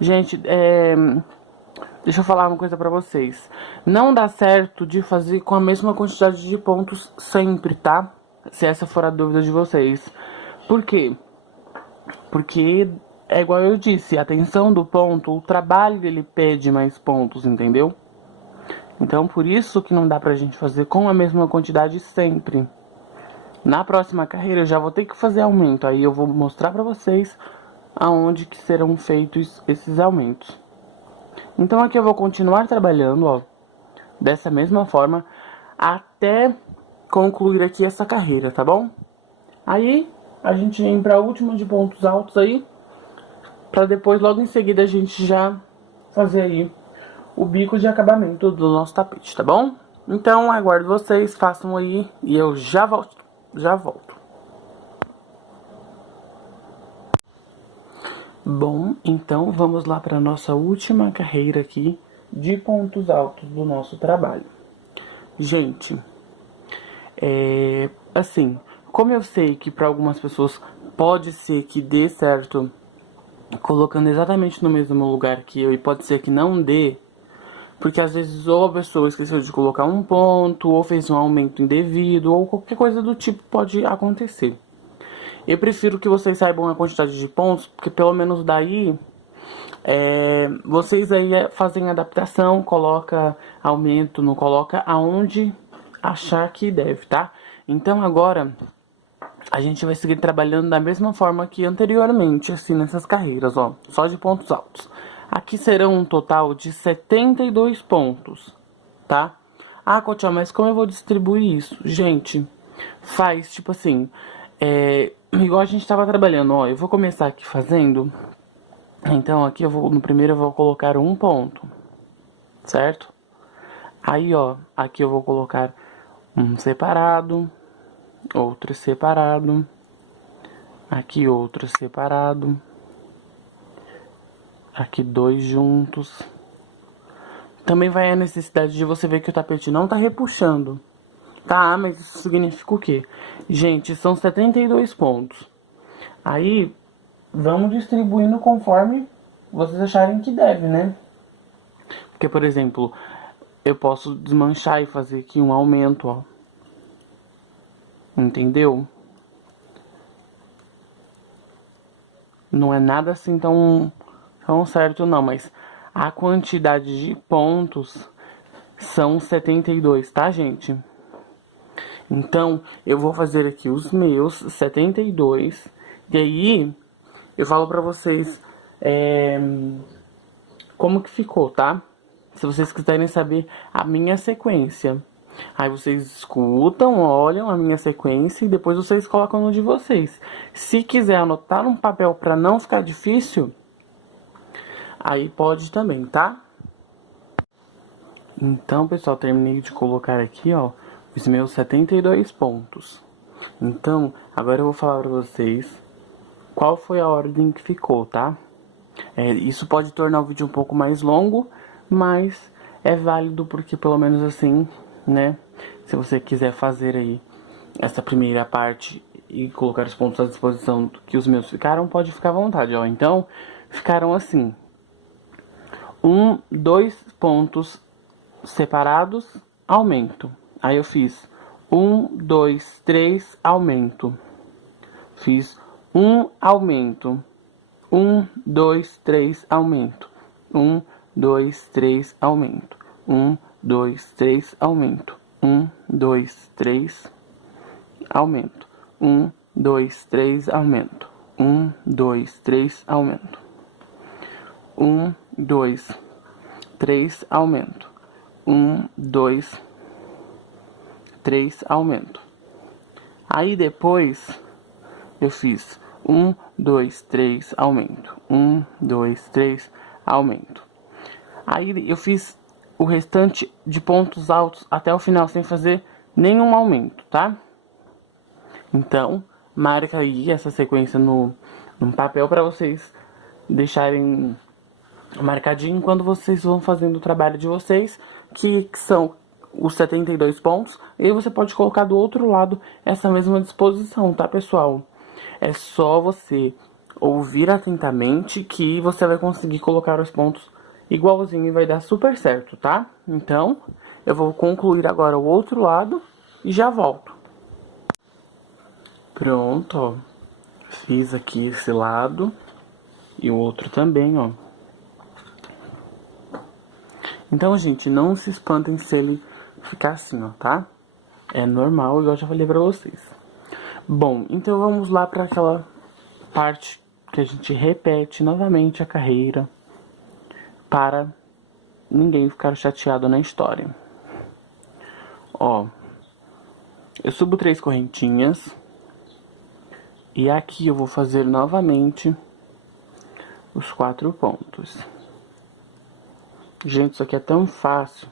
Gente, deixa eu falar uma coisa pra vocês. Não dá certo de fazer com a mesma quantidade de pontos sempre, tá? Se essa for a dúvida de vocês. Por quê? Porque é igual eu disse, a tensão do ponto, o trabalho dele pede mais pontos, entendeu? Então por isso que não dá pra gente fazer com a mesma quantidade sempre. Na próxima carreira eu já vou ter que fazer aumento, aí eu vou mostrar pra vocês aonde que serão feitos esses aumentos. Então aqui eu vou continuar trabalhando, ó, dessa mesma forma, até concluir aqui essa carreira, tá bom? Aí a gente vem pra última de pontos altos aí, pra depois logo em seguida a gente já fazer aí o bico de acabamento do nosso tapete, tá bom? Então aguardo vocês, façam aí e eu já volto. Bom, então vamos lá para nossa última carreira aqui de pontos altos do nosso trabalho. Gente, assim, como eu sei que para algumas pessoas pode ser que dê certo colocando exatamente no mesmo lugar que eu e pode ser que não dê, porque às vezes ou a pessoa esqueceu de colocar um ponto, ou fez um aumento indevido, ou qualquer coisa do tipo pode acontecer. Eu prefiro que vocês saibam a quantidade de pontos, porque pelo menos daí vocês aí fazem adaptação, coloca aumento, não coloca aonde achar que deve, tá? Então agora a gente vai seguir trabalhando da mesma forma que anteriormente, assim, nessas carreiras, ó, só de pontos altos. Aqui serão um total de 72 pontos, tá? Ah, Cotia, mas como eu vou distribuir isso? Gente, faz tipo assim, igual a gente tava trabalhando, ó, eu vou começar aqui fazendo. Então aqui no primeiro eu vou colocar um ponto, certo? Aí, ó, aqui eu vou colocar um separado, outro separado, aqui outro separado, aqui 2 juntos. Também vai a necessidade de você ver que o tapete não tá repuxando. Tá, mas isso significa o quê? Gente, são 72 pontos. Aí, vamos distribuindo conforme vocês acharem que deve, né? Porque, por exemplo, eu posso desmanchar e fazer aqui um aumento, ó. Entendeu? Não é nada assim tão certo não, mas a quantidade de pontos são 72, tá, gente? Então, eu vou fazer aqui os meus 72. E aí, eu falo pra vocês como que ficou, tá? Se vocês quiserem saber a minha sequência. Aí vocês escutam, olham a minha sequência e depois vocês colocam no de vocês. Se quiser anotar um papel pra não ficar difícil, aí pode também, tá? Então, pessoal, terminei de colocar aqui, ó, os meus 72 pontos. Então, agora eu vou falar pra vocês qual foi a ordem que ficou, tá? Isso pode tornar o vídeo um pouco mais longo, mas é válido porque pelo menos assim, né? Se você quiser fazer aí essa primeira parte e colocar os pontos à disposição que os meus ficaram, pode ficar à vontade, ó. Então, ficaram assim: 2 pontos separados, aumento. Aí eu fiz 1, 2, 3, aumento. Fiz um aumento. 1, 2, 3, aumento. 1, 2, 3, aumento. 1, 2, 3, aumento. 1, 2, 3, aumento. 1, 2, 3, aumento. 1, 2, 3, aumento. 1, 2, 3, aumento. 1, 2, 3, aumento. Aí depois eu fiz 1, 2, 3, aumento. 1, 2, 3, aumento. Aí eu fiz o restante de pontos altos até o final sem fazer nenhum aumento, tá? Então, marca aí essa sequência no papel para vocês deixarem marcadinho quando vocês vão fazendo o trabalho de vocês, que são os 72 pontos. E aí você pode colocar do outro lado essa mesma disposição, tá, pessoal? É só você ouvir atentamente que você vai conseguir colocar os pontos igualzinho e vai dar super certo, tá? Então, eu vou concluir agora o outro lado e já volto. Pronto, ó. Fiz aqui esse lado e o outro também, ó. Então, gente, não se espantem se ele ficar assim, ó, tá? É normal, igual eu já falei pra vocês. Bom, então vamos lá para aquela parte que a gente repete novamente a carreira para ninguém ficar chateado na história. Ó, eu subo 3 correntinhas e aqui eu vou fazer novamente os 4 pontos. Gente, isso aqui é tão fácil.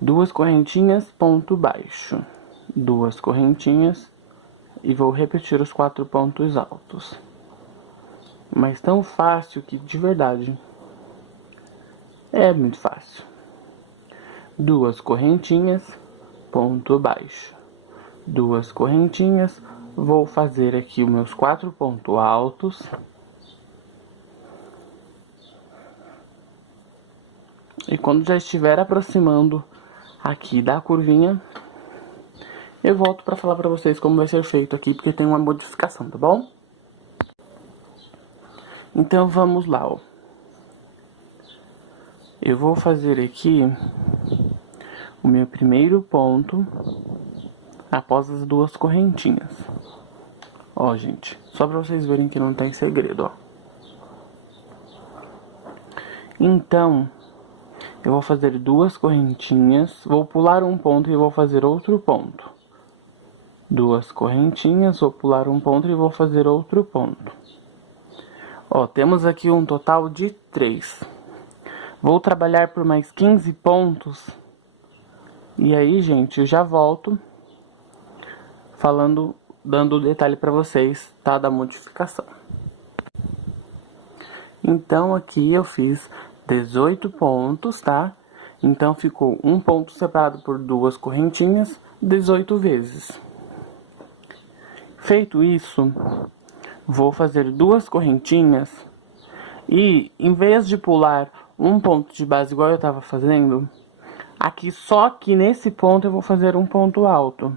2 correntinhas, ponto baixo. 2 correntinhas e vou repetir os 4 pontos altos. Mas tão fácil que, de verdade, é muito fácil. 2 correntinhas, ponto baixo. 2 correntinhas, vou fazer aqui os meus 4 pontos altos. E quando já estiver aproximando aqui da curvinha, eu volto para falar para vocês como vai ser feito aqui, porque tem uma modificação, tá bom? Então vamos lá, ó. Eu vou fazer aqui o meu primeiro ponto após as 2 correntinhas. Ó, gente, só para vocês verem que não tem segredo, ó. Então, eu vou fazer 2 correntinhas, vou pular um ponto e vou fazer outro ponto. 2 correntinhas, vou pular um ponto e vou fazer outro ponto. Ó, temos aqui um total de 3. Vou trabalhar por mais 15 pontos. E aí, gente, eu já volto falando, dando o detalhe para vocês, tá, da modificação. Então, aqui eu fiz 18 pontos, tá? Então, ficou um ponto separado por 2 correntinhas, 18 vezes. Feito isso, vou fazer 2 correntinhas e, em vez de pular um ponto de base igual eu estava fazendo, aqui só que nesse ponto eu vou fazer um ponto alto.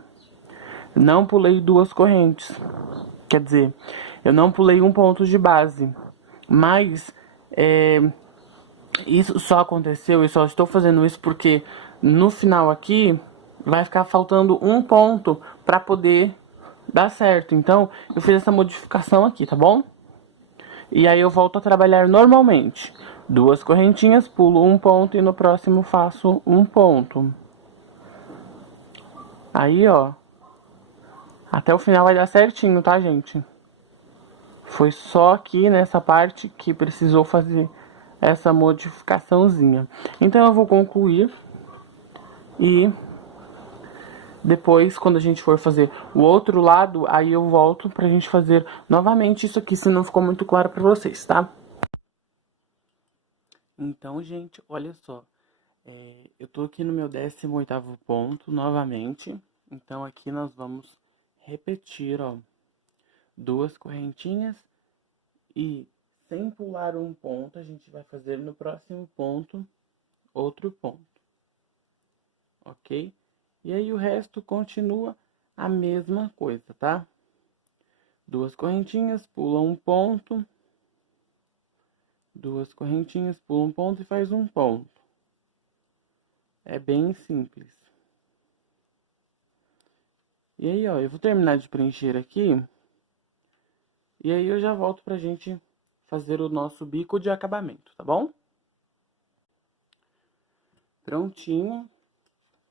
Não pulei 2 correntes, quer dizer, eu não pulei um ponto de base, mas isso só aconteceu, e só estou fazendo isso porque no final aqui vai ficar faltando um ponto para poder dar certo. Então eu fiz essa modificação aqui, tá bom? E aí eu volto a trabalhar normalmente. 2 correntinhas, pulo um ponto e no próximo faço um ponto. Aí, ó, até o final vai dar certinho, tá, gente? Foi só aqui nessa parte que precisou fazer essa modificaçãozinha. Então eu vou concluir e depois, quando a gente for fazer o outro lado, aí eu volto pra gente fazer novamente isso aqui, se não ficou muito claro pra vocês, tá? Então, gente, olha só. Eu tô aqui no meu 18º ponto, novamente. Então, aqui nós vamos repetir, ó, 2 correntinhas e sem pular um ponto, a gente vai fazer no próximo ponto outro ponto. ok? E aí o resto continua a mesma coisa, tá? Duas correntinhas, pula um ponto. Duas correntinhas, pula um ponto e faz um ponto. É bem simples. E aí, ó, eu vou terminar de preencher aqui. E aí eu já volto pra gente fazer o nosso bico de acabamento, tá bom? Prontinho.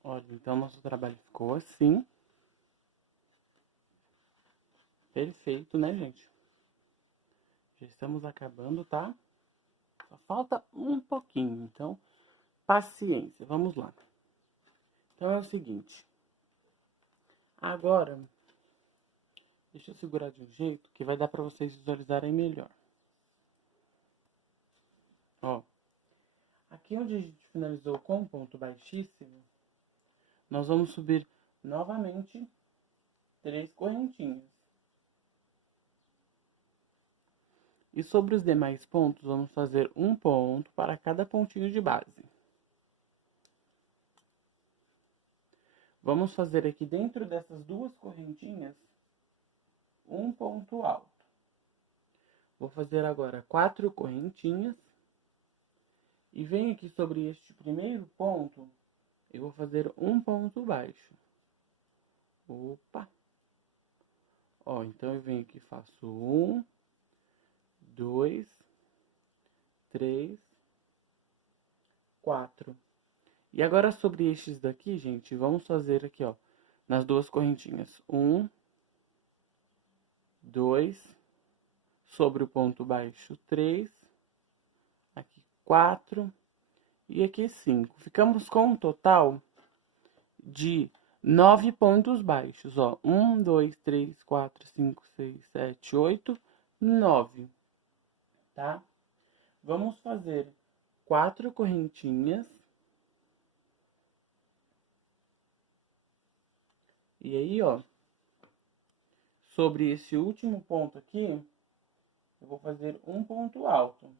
Olha, então nosso trabalho ficou assim. Perfeito, né, gente? Já estamos acabando, tá? Só falta um pouquinho, então paciência. Vamos lá. Então é o seguinte. Agora, deixa eu segurar de um jeito que vai dar pra vocês visualizarem melhor. Ó, aqui onde a gente finalizou com um ponto baixíssimo, nós vamos subir novamente 3 correntinhas. E sobre os demais pontos, vamos fazer um ponto para cada pontinho de base. Vamos fazer aqui dentro dessas 2 correntinhas um ponto alto. Vou fazer agora 4 correntinhas. E venho aqui sobre este primeiro ponto, eu vou fazer um ponto baixo. Opa! Ó, então eu venho aqui e faço 1, 2, 3, 4. E agora sobre estes daqui, gente, vamos fazer aqui, ó, nas 2 correntinhas. 1, 2, sobre o ponto baixo 3, aqui 4 e aqui 5. Ficamos com um total de 9 pontos baixos, ó. 1, 2, 3, 4, 5, 6, 7, 8, 9, tá? Vamos fazer 4 correntinhas. E aí, ó, sobre esse último ponto aqui, eu vou fazer um ponto alto.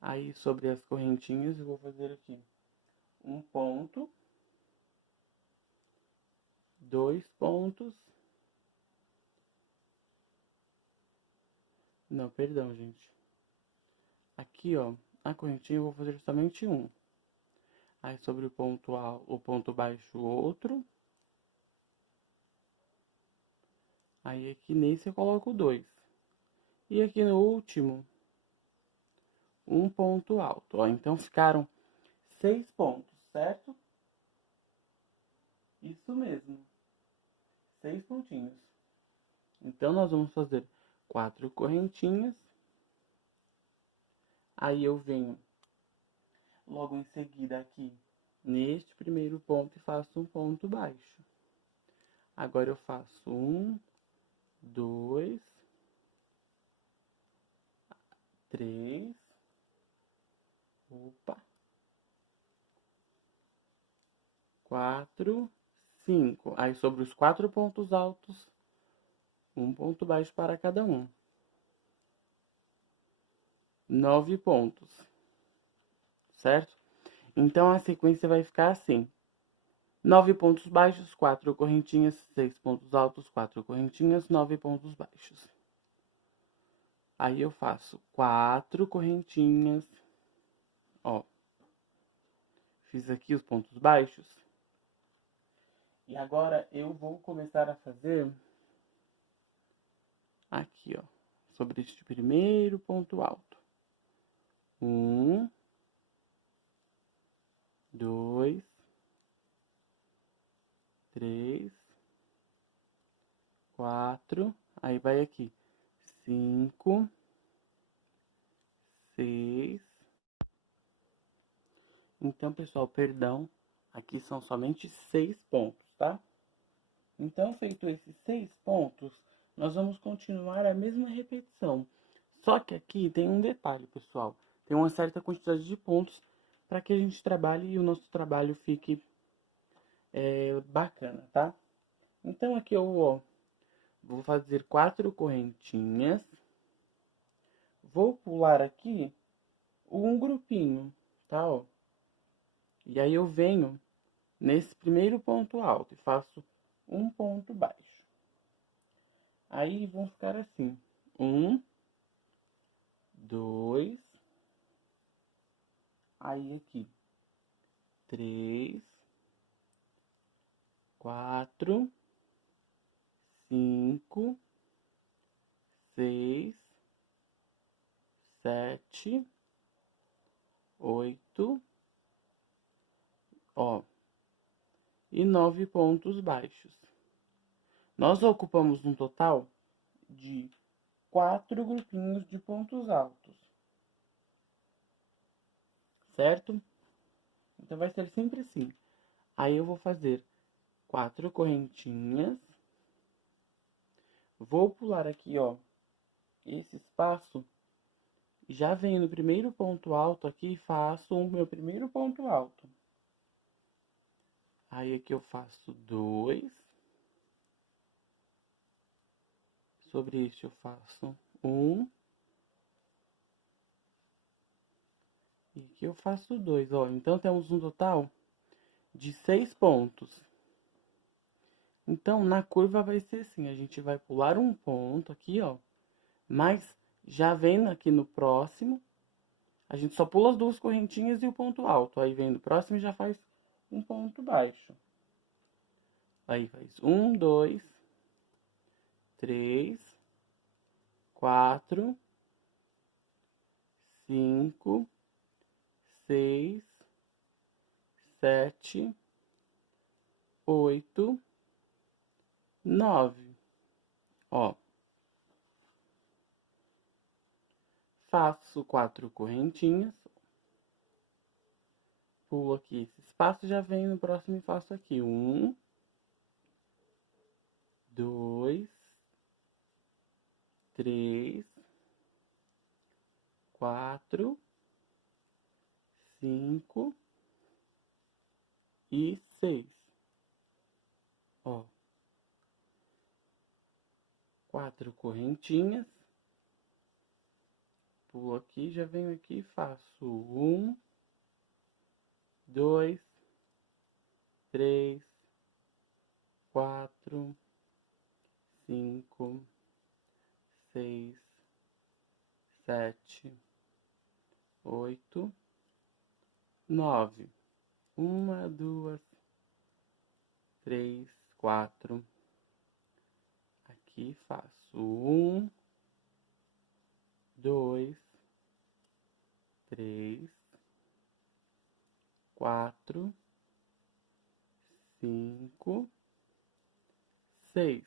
Aí, sobre as correntinhas, eu vou fazer aqui um ponto, 2 pontos. Não, perdão, gente. Aqui, ó, a correntinha eu vou fazer somente um. Aí, sobre o ponto alto, o ponto baixo, outro. Aí, aqui nesse eu coloco 2. E aqui no último, um ponto alto, ó. Então, ficaram 6 pontos, certo? Isso mesmo. 6 pontinhos. Então, nós vamos fazer 4 correntinhas. Aí, eu venho logo em seguida aqui neste primeiro ponto e faço um ponto baixo. Agora, eu faço 1, 2, 3. Opa. 4, 5. Aí, sobre os 4 pontos altos, um ponto baixo para cada um. 9 pontos, certo? Então, a sequência vai ficar assim. 9 pontos baixos, 4 correntinhas, 6 pontos altos, 4 correntinhas, 9 pontos baixos. Aí, eu faço 4 correntinhas, ó. Fiz aqui os pontos baixos. E agora, eu vou começar a fazer aqui, ó, sobre este primeiro ponto alto. 1, 2, 3, 4, aí vai aqui, 5, 6. Então, pessoal, perdão, aqui são somente 6 pontos, tá? Então, feito esses 6 pontos, nós vamos continuar a mesma repetição. Só que aqui tem um detalhe, pessoal. Tem uma certa quantidade de pontos para que a gente trabalhe e o nosso trabalho fique bacana, tá? Então, aqui eu, ó, vou fazer 4 correntinhas. Vou pular aqui um grupinho, tá, ó. E aí eu venho nesse primeiro ponto alto e faço um ponto baixo. Aí vão ficar assim, 1, 2, aí aqui, 3, 4, 5, 6, 7, 8, ó, e 9 pontos baixos. Nós ocupamos um total de 4 grupinhos de pontos altos, certo? Então vai ser sempre assim. Aí eu vou fazer 4 correntinhas, vou pular aqui, ó, esse espaço, já venho no primeiro ponto alto aqui e faço o meu primeiro ponto alto. Aí aqui eu faço 2. Sobre este eu faço 1. E aqui eu faço 2, ó. Então temos um total de 6 pontos. Então na curva vai ser assim, a gente vai pular um ponto aqui, ó. Mas já vem aqui no próximo, a gente só pula as 2 correntinhas e o ponto alto. Aí vem no próximo e já faz um ponto baixo. Aí faz 1, 2, 3, 4, 5, 6, 7, 8, 9. Ó. Faço 4 correntinhas. Pulo aqui esse espaço, já venho no próximo e faço aqui 1, 2, 3, 4, 5 e 6. Ó. 4 correntinhas. Pulo aqui, já venho aqui e faço 1, 2, 3, 4, 5, 6, 7, 8, 9. 1, 2, 3, 4. Aqui faço 1, 2, 3, 4, 5, 6.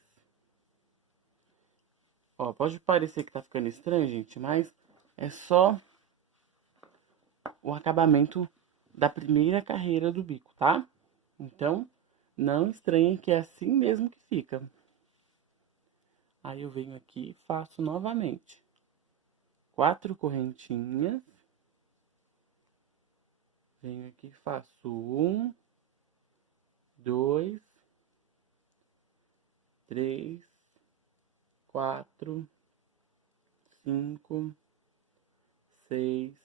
Ó, pode parecer que tá ficando estranho, gente, mas é só o acabamento da primeira carreira do bico, tá? Então, não estranhem que é assim mesmo que fica. Aí eu venho aqui e faço novamente 4 correntinhas. Venho aqui e faço 1, 2, 3, 4, 5, 6,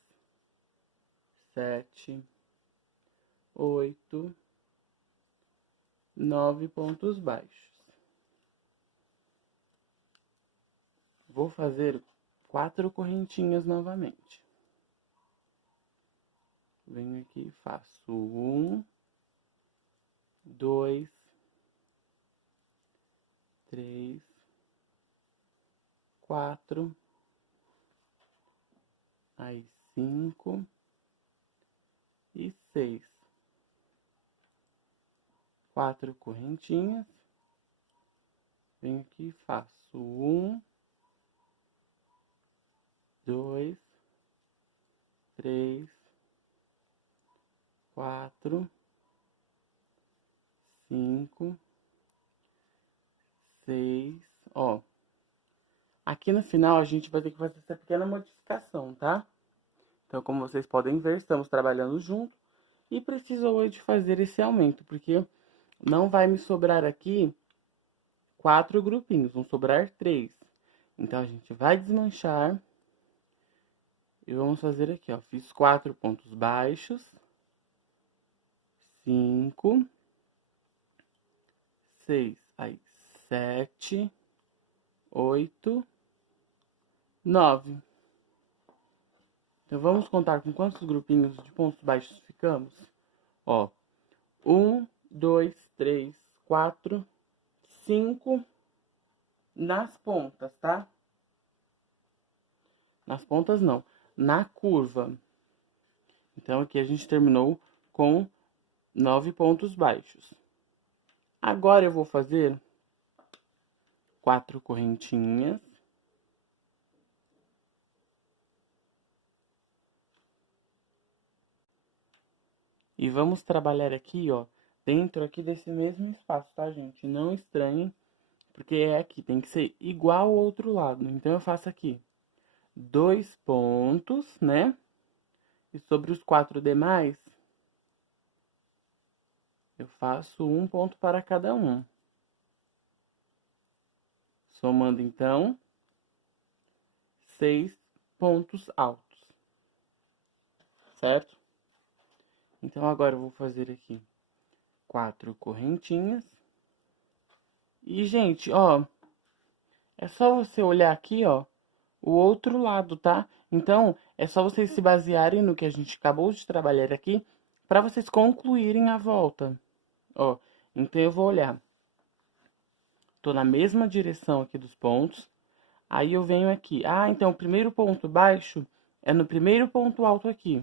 7, 8, 9 pontos baixos. Vou fazer 4 correntinhas novamente. Venho aqui e faço 1, 2, 3, 4, aí 5 e 6. 4 correntinhas. Venho aqui e faço 1, 2, 3, 4, 5, 6, ó. Aqui no final a gente vai ter que fazer essa pequena modificação, tá? Então, como vocês podem ver, estamos trabalhando junto e preciso hoje fazer esse aumento, porque não vai me sobrar aqui 4 grupinhos, vão sobrar 3. Então, a gente vai desmanchar. E vamos fazer aqui, ó. Fiz 4 pontos baixos. 5. 6. Aí, 7. 8. 9. Então, vamos contar com quantos grupinhos de pontos baixos ficamos? Ó, 1, 2, 3, 4, 5 nas pontas, tá? Nas pontas não, na curva. Então, aqui a gente terminou com 9 pontos baixos. Agora eu vou fazer 4 correntinhas. E vamos trabalhar aqui, ó, dentro aqui desse mesmo espaço, tá, gente? Não estranhem, porque é aqui, tem que ser igual ao outro lado. Então, eu faço aqui 2 pontos, né? E sobre os 4 demais, eu faço 1 ponto para cada um. Somando, então, 6 pontos altos. Certo? Então, agora eu vou fazer aqui 4 correntinhas. E, gente, ó, é só você olhar aqui, ó, o outro lado, tá? Então, é só vocês se basearem no que a gente acabou de trabalhar aqui, para vocês concluírem a volta. Ó, então eu vou olhar. Tô na mesma direção aqui dos pontos. Aí eu venho aqui. Ah, então o primeiro ponto baixo é no primeiro ponto alto aqui.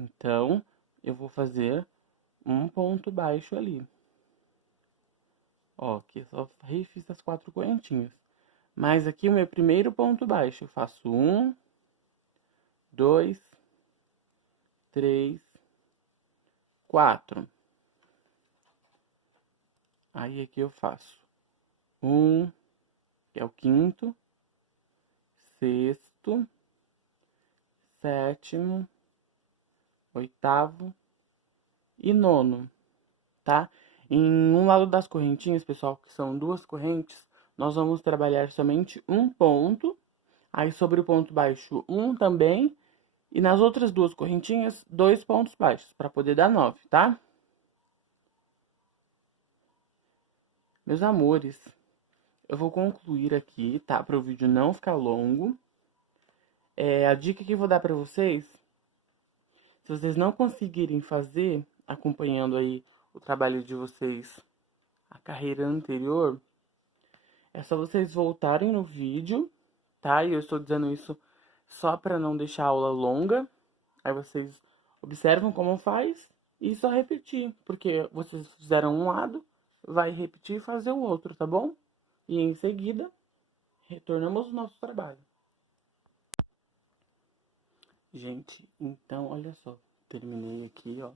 Então, eu vou fazer um ponto baixo ali. Ó, aqui eu só refiz as 4 correntinhas. Mas aqui o meu primeiro ponto baixo, eu faço 1, 2, 3, 4. Aí aqui eu faço 1, que é o quinto, sexto, sétimo, oitavo e nono, tá? Em um lado das correntinhas, pessoal, que são 2 correntes, nós vamos trabalhar somente um ponto, aí sobre o ponto baixo 1 também, e nas outras 2 correntinhas, 2 pontos baixos, para poder dar 9, tá? Meus amores, eu vou concluir aqui, tá? Para o vídeo não ficar longo. A dica que eu vou dar para vocês, se vocês não conseguirem fazer, acompanhando aí o trabalho de vocês, a carreira anterior, é só vocês voltarem no vídeo, tá? E eu estou dizendo isso só para não deixar a aula longa. Aí vocês observam como faz e só repetir, porque vocês fizeram um lado, vai repetir e fazer o outro, tá bom? E em seguida, retornamos ao nosso trabalho. Gente, então, olha só. Terminei aqui, ó.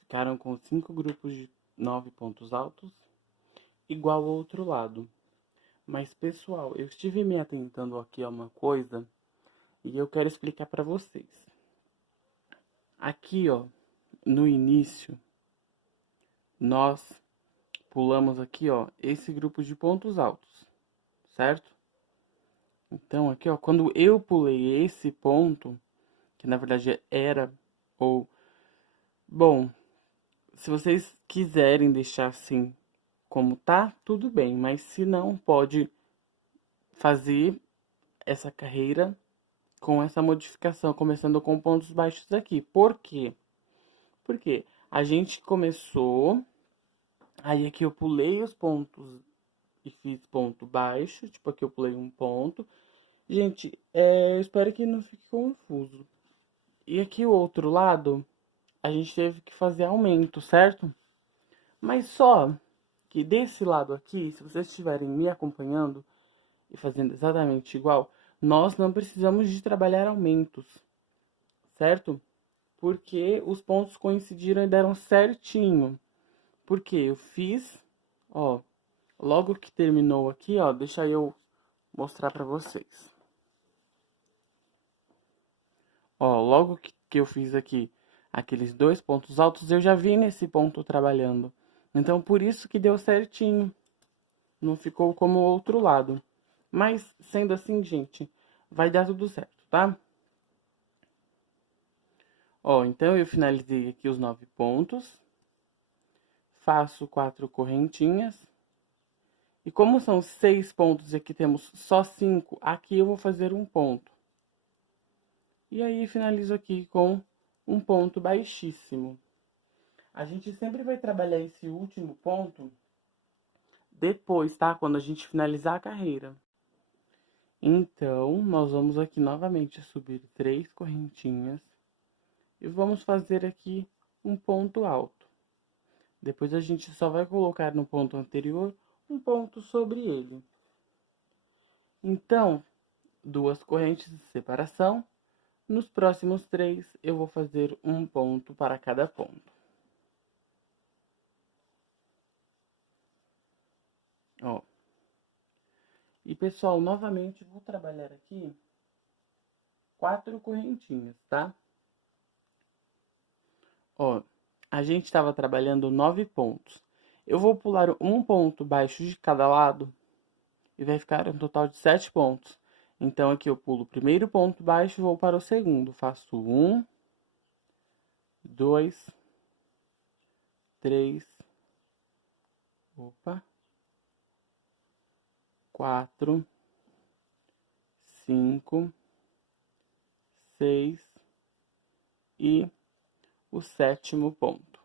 Ficaram com 5 grupos de 9 pontos altos, igual ao outro lado. Mas, pessoal, eu estive me atentando aqui a uma coisa e eu quero explicar para vocês. Aqui, ó, no início, nós pulamos aqui, ó, esse grupo de pontos altos, certo? Então, aqui, ó, quando eu pulei esse ponto, que na verdade era, ou... Bom, se vocês quiserem deixar assim como tá, tudo bem. Mas se não, pode fazer essa carreira com essa modificação, começando com pontos baixos aqui. Por quê? Porque a gente começou, aí aqui eu pulei os pontos e fiz ponto baixo, tipo aqui eu pulei um ponto. Gente, eu espero que não fique confuso. E aqui o outro lado, a gente teve que fazer aumento, certo? Mas só que desse lado aqui, se vocês estiverem me acompanhando e fazendo exatamente igual, nós não precisamos de trabalhar aumentos, certo? Porque os pontos coincidiram e deram certinho. Porque eu fiz, ó, logo que terminou aqui, ó, deixa eu mostrar pra vocês. Ó, logo que eu fiz aqui aqueles 2 pontos altos, eu já vi nesse ponto trabalhando. Então, por isso que deu certinho. Não ficou como o outro lado. Mas, sendo assim, gente, vai dar tudo certo, tá? Ó, então eu finalizei aqui os 9 pontos, faço 4 correntinhas, e como são 6 pontos e aqui temos só 5, aqui eu vou fazer um ponto. E aí finalizo aqui com um ponto baixíssimo. A gente sempre vai trabalhar esse último ponto depois, tá? Quando a gente finalizar a carreira. Então, nós vamos aqui novamente subir 3 correntinhas e vamos fazer aqui um ponto alto. Depois a gente só vai colocar no ponto anterior um ponto sobre ele. Então, 2 correntes de separação. Nos próximos 3, eu vou fazer um ponto para cada ponto. Ó. E, pessoal, novamente vou trabalhar aqui 4 correntinhas, tá? Ó, a gente estava trabalhando 9 pontos. Eu vou pular um ponto baixo de cada lado e vai ficar um total de 7 pontos. Então, aqui eu pulo o primeiro ponto baixo e vou para o segundo. Faço 1, 2, 3, 4, 5, 6 e o sétimo ponto.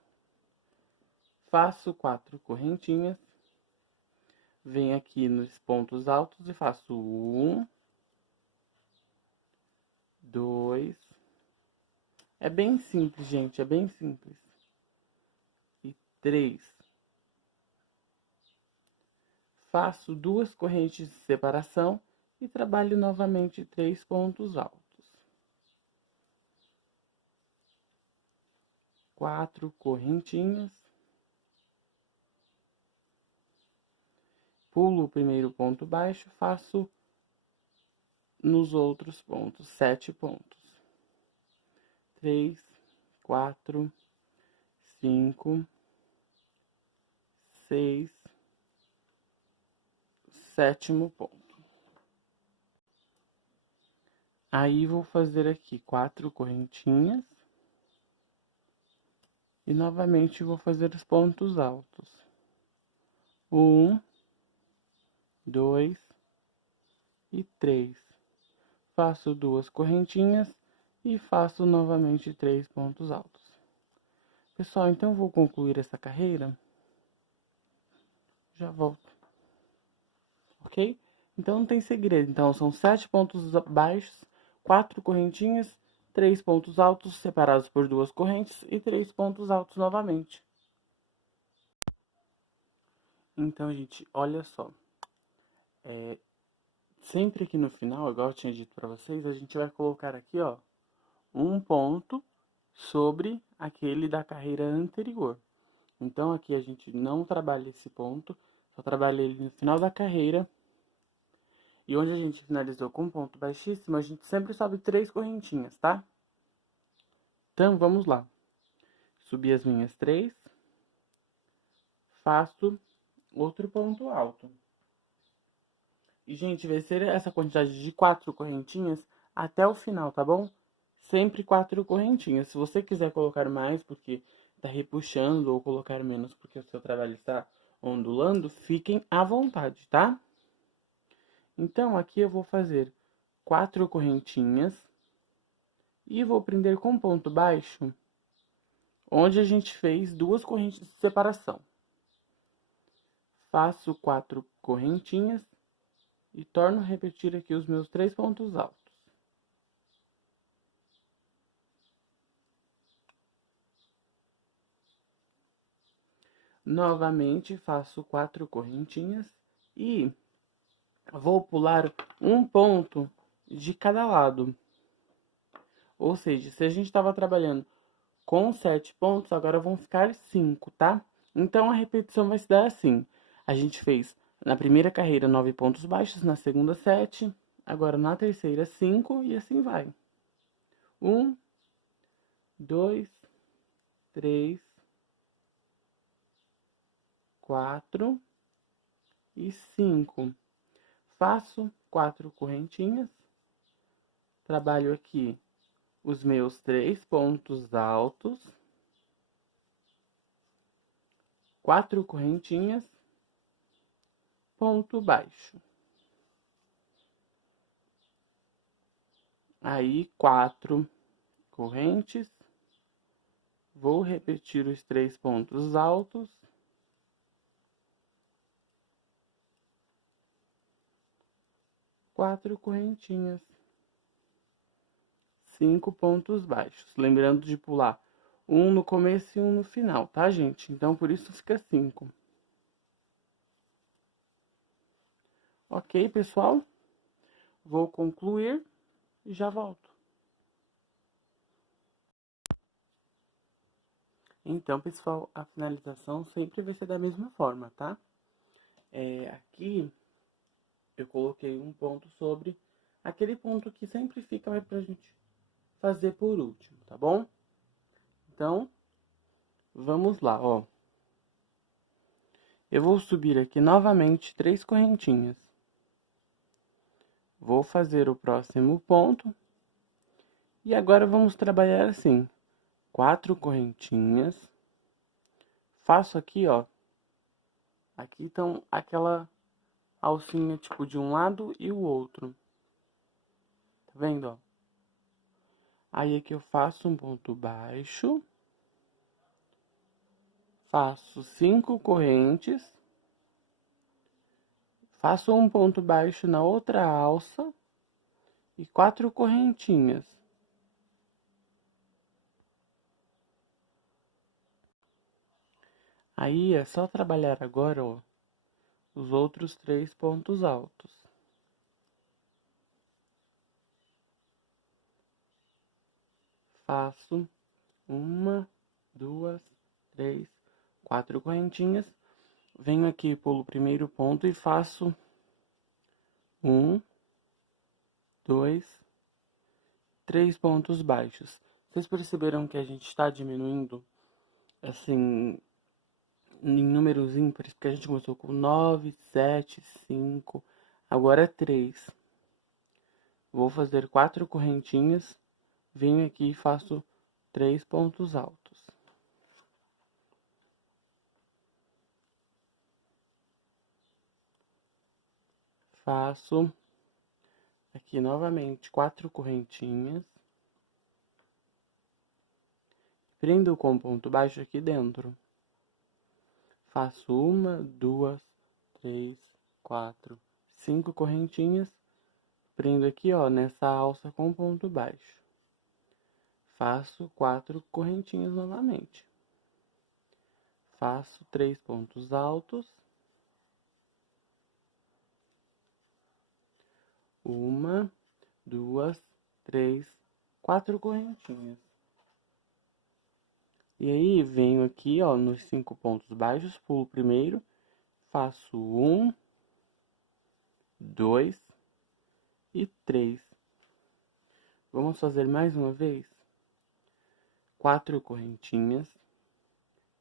Faço 4 correntinhas, venho aqui nos pontos altos e faço 1, 2, é bem simples, gente, é bem simples, e 3. Faço 2 correntes de separação e trabalho novamente 3 pontos altos. 4 correntinhas. Pulo o primeiro ponto baixo, faço nos outros pontos 7 pontos. 3, 4, 5, 6, sétimo ponto. Aí vou fazer aqui 4 correntinhas e novamente vou fazer os pontos altos. 1, 2 e 3. Faço 2 correntinhas e faço novamente 3 pontos altos. Pessoal, então eu vou concluir essa carreira. Já volto. Ok? Então não tem segredo. Então são 7 pontos baixos, 4 correntinhas, 3 pontos altos separados por 2 correntes e 3 pontos altos novamente. Então, gente, olha só. Sempre aqui no final, igual eu tinha dito para vocês, a gente vai colocar aqui, ó, um ponto sobre aquele da carreira anterior. Então, aqui a gente não trabalha esse ponto, só trabalha ele no final da carreira. E onde a gente finalizou com um ponto baixíssimo, a gente sempre sobe 3 correntinhas, tá? Então, vamos lá. Subi as minhas 3, faço outro ponto alto. E, gente, vai ser essa quantidade de 4 correntinhas até o final, tá bom? Sempre 4 correntinhas. Se você quiser colocar mais porque tá repuxando ou colocar menos porque o seu trabalho está ondulando, fiquem à vontade, tá? Então, aqui eu vou fazer 4 correntinhas e vou prender com ponto baixo, onde a gente fez 2 correntes de separação. Faço 4 correntinhas e torno a repetir aqui os meus 3 pontos altos. Novamente faço 4 correntinhas e vou pular um ponto de cada lado. Ou seja, se a gente estava trabalhando com 7 pontos, agora vão ficar 5, tá? Então a repetição vai se dar assim. A gente fez na primeira carreira 9 pontos baixos, na segunda 7, agora na terceira 5 e assim vai. 1, 2, 3, 4 e 5. Faço 4 correntinhas trabalho aqui os meus 3 pontos altos, 4 correntinhas, ponto baixo. Aí, 4 correntes, vou repetir os 3 pontos altos, 4 correntinhas, 5 pontos baixos. Lembrando de pular um no começo e um no final, tá, gente? Então, por isso fica 5. Ok, pessoal? Vou concluir e já volto. Então, pessoal, a finalização sempre vai ser da mesma forma, tá? Aqui eu coloquei um ponto sobre aquele ponto que sempre fica pra gente fazer por último, tá bom? Então, vamos lá, ó. Eu vou subir aqui novamente 3 correntinhas. Vou fazer o próximo ponto. E agora vamos trabalhar assim. 4 correntinhas. Faço aqui, ó. Aqui estão aquela alcinha, tipo, de um lado e o outro. Tá vendo, ó? Aí aqui eu faço um ponto baixo. Faço 5 correntes. Faço um ponto baixo na outra alça. E 4 correntinhas. Aí é só trabalhar agora, ó, os outros 3 pontos altos. Faço 1, 2, 3, 4 correntinhas. Venho aqui, pulo o primeiro ponto e faço 1, 2, 3 pontos baixos. Vocês perceberam que a gente está diminuindo, assim, em números ímpares, porque a gente começou com 9, 7, 5, agora é 3. Vou fazer 4 correntinhas, venho aqui e faço 3 pontos altos. Faço aqui novamente 4 correntinhas. Prendo com ponto baixo aqui dentro. Faço 1, 2, 3, 4, 5 correntinhas. Prendo aqui, ó, nessa alça com ponto baixo. Faço 4 correntinhas novamente. Faço 3 pontos altos. 1, 2, 3, 4 correntinhas. E aí, venho aqui, ó, nos 5 pontos baixos, pulo primeiro, faço 1, 2 e 3. Vamos fazer mais uma vez? 4 correntinhas.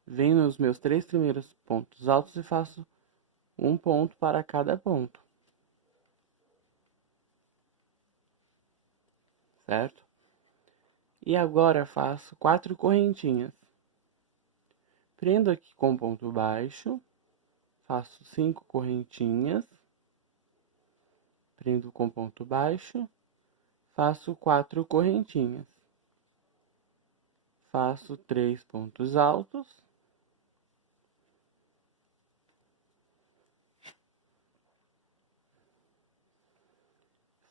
Venho nos meus 3 primeiros pontos altos e faço um ponto para cada ponto. Certo? E agora faço 4 correntinhas. Prendo aqui com ponto baixo, faço 5 correntinhas, prendo com ponto baixo, faço 4 correntinhas, faço 3 pontos altos,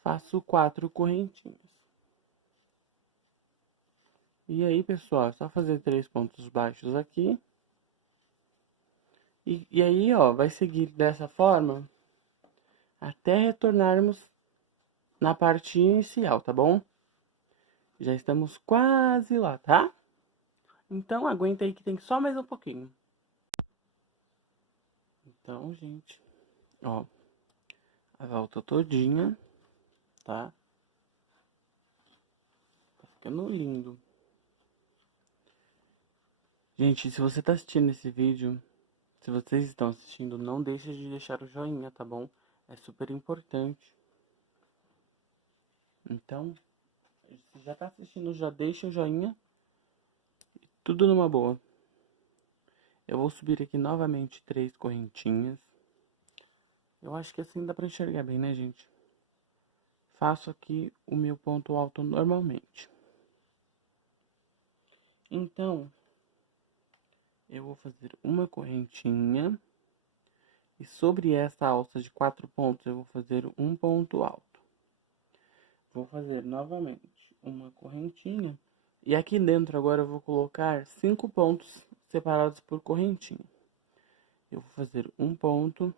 faço 4 correntinhas. E aí, pessoal, é só fazer 3 pontos baixos aqui. E aí, ó, vai seguir dessa forma até retornarmos na parte inicial, tá bom? Já estamos quase lá, tá? Então, aguenta aí que tem só mais um pouquinho. Então, gente, ó, a volta todinha, tá? Tá ficando lindo. Gente, se você tá assistindo esse vídeo, se vocês estão assistindo, não deixe de deixar o joinha, tá bom? É super importante. Então, Se já tá assistindo, já deixa o joinha. Tudo numa boa. Eu vou subir aqui novamente 3 correntinhas. Eu acho que assim dá pra enxergar bem, né, gente? Faço aqui o meu ponto alto normalmente. Então, eu vou fazer uma correntinha. E sobre essa alça de 4 pontos, eu vou fazer um ponto alto. Vou fazer novamente uma correntinha. E aqui dentro agora eu vou colocar 5 pontos separados por correntinha. Eu vou fazer um ponto,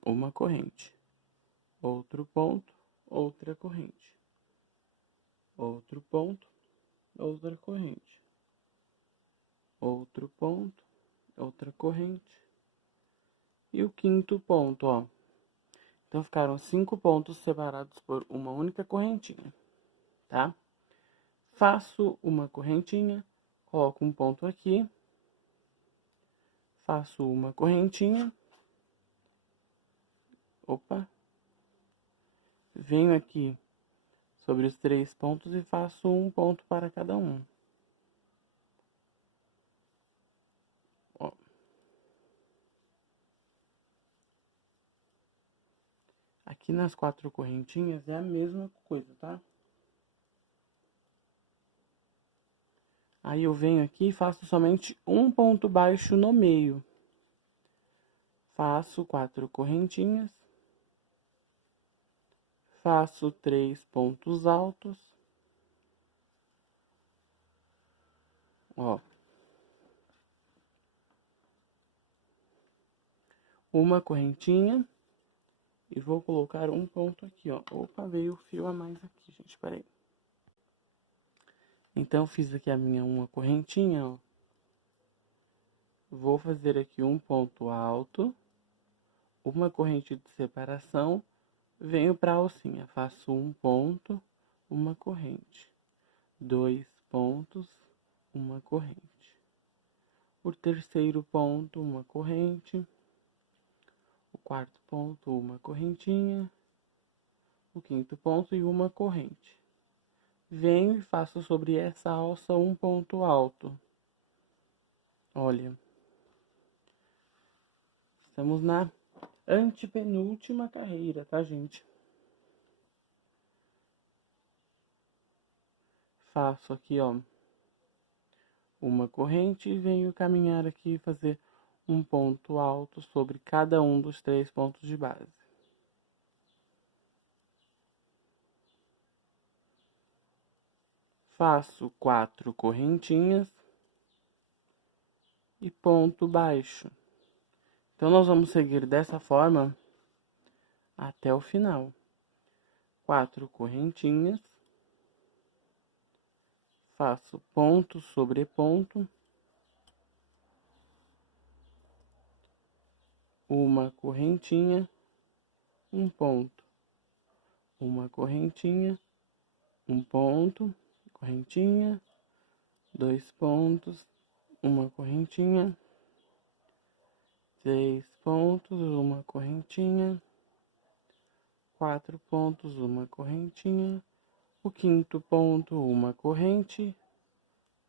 uma corrente. Outro ponto, outra corrente. Outro ponto, outra corrente. Outro ponto, outra corrente. E o quinto ponto, ó. Então, ficaram 5 pontos separados por uma única correntinha, tá? Faço uma correntinha, coloco um ponto aqui. Faço uma correntinha. Opa. Venho aqui sobre os 3 pontos e faço um ponto para cada um. Ó. Aqui nas 4 correntinhas é a mesma coisa, tá? Aí eu venho aqui e faço somente um ponto baixo no meio. Faço 4 correntinhas. Faço 3 pontos altos. Ó. Uma correntinha. E vou colocar um ponto aqui, ó. Opa, veio o fio a mais aqui, gente, peraí. Então, fiz aqui a minha uma correntinha, ó. Vou fazer aqui um ponto alto. Uma corrente de separação. Venho pra alcinha. Faço um ponto, uma corrente. 2 pontos, uma corrente. O terceiro ponto, uma corrente. O quarto ponto, uma correntinha. O quinto ponto e uma corrente. Venho e faço sobre essa alça um ponto alto. Olha. Estamos na antepenúltima carreira, tá, gente? Faço aqui, ó, uma corrente e venho caminhar aqui e fazer um ponto alto sobre cada um dos 3 pontos de base. Faço 4 correntinhas e ponto baixo. Então, nós vamos seguir dessa forma até o final. 4 correntinhas. Faço ponto sobre ponto. Uma correntinha. Um ponto. Uma correntinha. Um ponto. Correntinha. 2 pontos. Uma correntinha. 3 pontos, uma correntinha. 4 pontos, uma correntinha. O quinto ponto, uma corrente.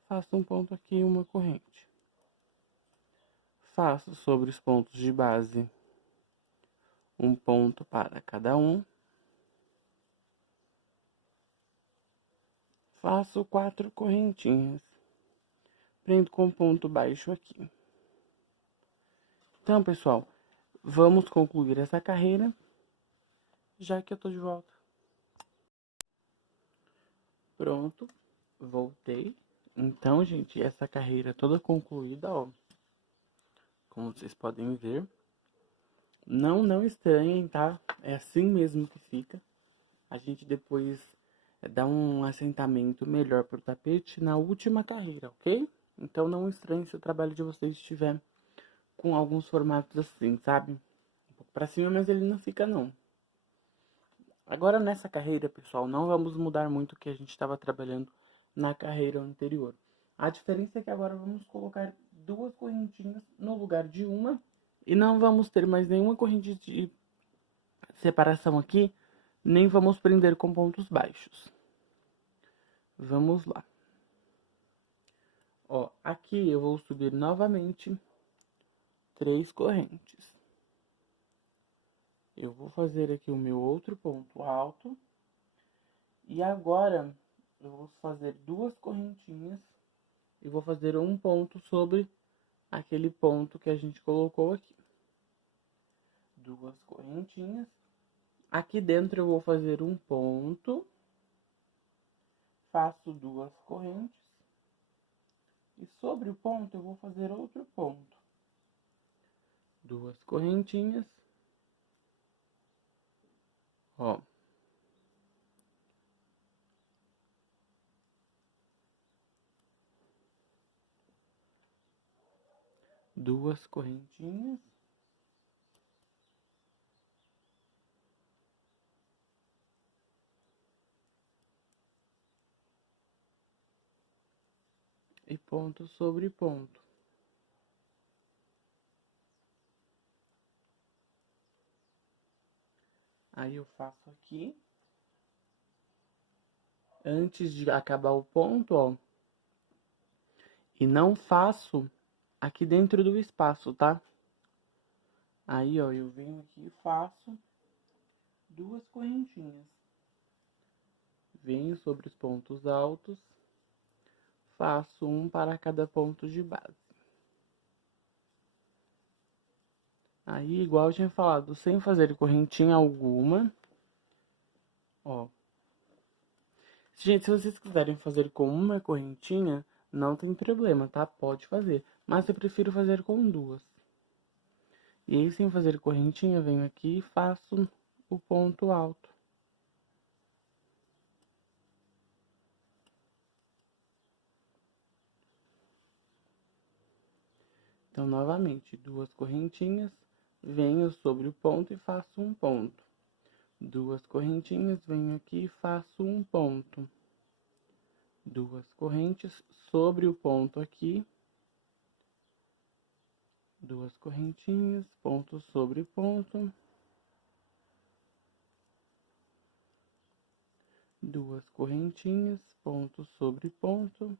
Faço um ponto aqui, uma corrente. Faço sobre os pontos de base um ponto para cada um. Faço 4 correntinhas. Prendo com ponto baixo aqui. Então, pessoal, vamos concluir essa carreira, já que eu tô de volta. Pronto, voltei. Então, gente, essa carreira toda concluída, ó. Como vocês podem ver. Não estranhem, tá? É assim mesmo que fica. A gente depois dá um assentamento melhor pro tapete na última carreira, ok? Então não estranhem se o trabalho de vocês estiver com alguns formatos assim, sabe? Um pouco pra cima, mas ele não fica não. Agora nessa carreira, pessoal, não vamos mudar muito o que a gente estava trabalhando na carreira anterior. A diferença é que agora vamos colocar 2 correntinhas no lugar de uma e não vamos ter mais nenhuma corrente de separação aqui, nem vamos prender com pontos baixos. Vamos lá. Ó, aqui eu vou subir novamente 3 correntes. Eu vou fazer aqui o meu outro ponto alto. E agora, eu vou fazer 2 correntinhas e vou fazer um ponto sobre aquele ponto que a gente colocou aqui. 2 correntinhas. Aqui dentro eu vou fazer um ponto. Faço 2 correntes. E sobre o ponto eu vou fazer outro ponto. 2 correntinhas. Ó. Duas correntinhas. E ponto sobre ponto. Aí eu faço aqui. Antes de acabar o ponto, ó. E não faço aqui dentro do espaço, tá? Aí, ó, eu venho aqui e faço 2 correntinhas. Venho sobre os pontos altos. Faço um para cada ponto de base. Aí, igual eu tinha falado, sem fazer correntinha alguma. Ó. Gente, se vocês quiserem fazer com uma correntinha, não tem problema, tá? Pode fazer. Mas eu prefiro fazer com 2. E aí, sem fazer correntinha, venho aqui e faço o ponto alto. Então, novamente, 2 correntinhas, venho sobre o ponto e faço um ponto. 2 correntinhas, venho aqui e faço um ponto. 2 correntes sobre o ponto aqui. 2 correntinhas, ponto sobre ponto. 2 correntinhas, ponto sobre ponto.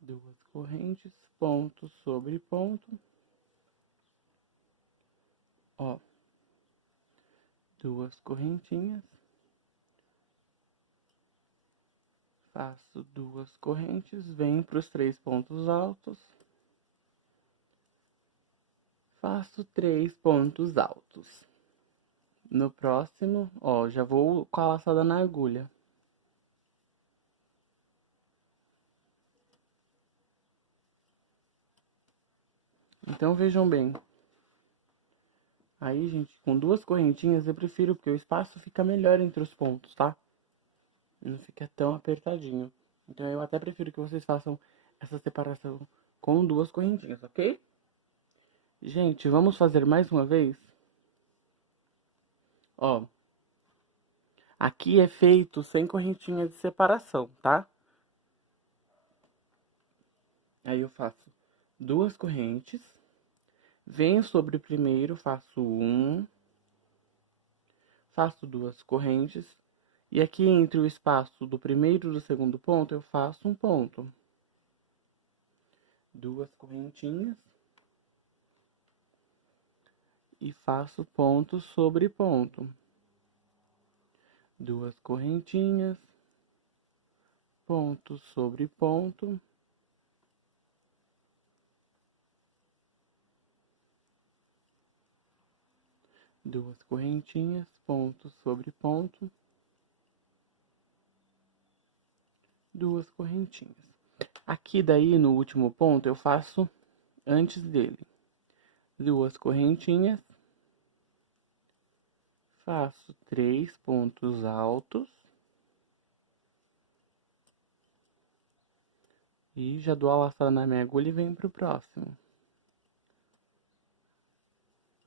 2 correntes, ponto sobre ponto. Ó. 2 correntinhas. Faço 2 correntes, venho para os 3 pontos altos. Faço 3 pontos altos. No próximo, ó, já vou com a laçada na agulha. Então, vejam bem. Aí, gente, com 2 correntinhas eu prefiro, porque o espaço fica melhor entre os pontos, tá? Não fica tão apertadinho. Então, eu até prefiro que vocês façam essa separação com 2 correntinhas, ok? Gente, vamos fazer mais uma vez? Ó. Aqui é feito sem correntinha de separação, tá? Aí eu faço 2 correntes. Venho sobre o primeiro, faço 1. Faço 2 correntes. E aqui entre o espaço do primeiro e do segundo ponto, eu faço um ponto. 2 correntinhas. E faço ponto sobre ponto. 2 correntinhas. Ponto sobre ponto. 2 correntinhas, ponto sobre ponto. 2 correntinhas. Aqui daí, no último ponto, eu faço antes dele. 2 correntinhas. Faço 3 pontos altos. E já dou a laçada na minha agulha e venho pro próximo.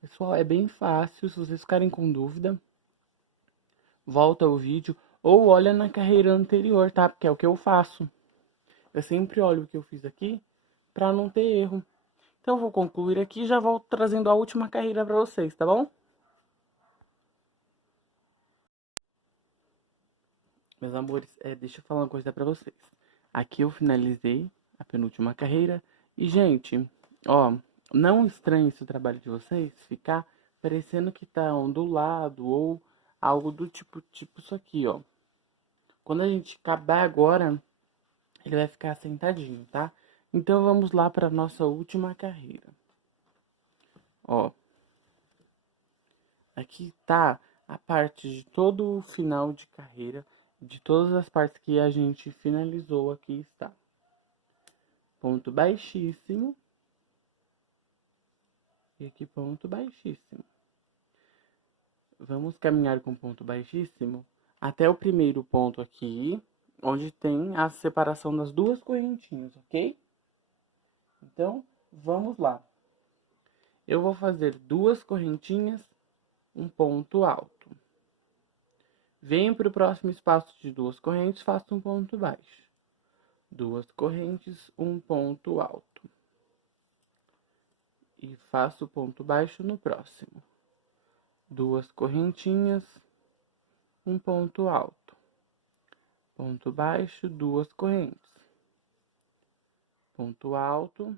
Pessoal, é bem fácil. Se vocês ficarem com dúvida, volta o vídeo ou olha na carreira anterior, tá? Porque é o que eu faço. Eu sempre olho o que eu fiz aqui pra não ter erro. Então, eu vou concluir aqui e já volto trazendo a última carreira pra vocês, tá bom? Meus amores, deixa eu falar uma coisa pra vocês. Aqui eu finalizei a penúltima carreira. E, gente, ó, não estranhe se o trabalho de vocês ficar parecendo que tá ondulado ou algo do tipo isso aqui, ó. Quando a gente acabar agora, ele vai ficar sentadinho, tá? Então vamos lá para nossa última carreira. Ó, aqui tá a parte de todo o final de carreira, de todas as partes que a gente finalizou, aqui está. Ponto baixíssimo. E aqui ponto baixíssimo. Vamos caminhar com ponto baixíssimo até o primeiro ponto aqui, onde tem a separação das duas correntinhas, ok? Então, vamos lá. Eu vou fazer duas correntinhas, um ponto alto. Venho para o próximo espaço de duas correntes, faço um ponto baixo. Duas correntes, um ponto alto. E faço ponto baixo no próximo. Duas correntinhas, um ponto alto. Ponto baixo, duas correntes. Ponto alto,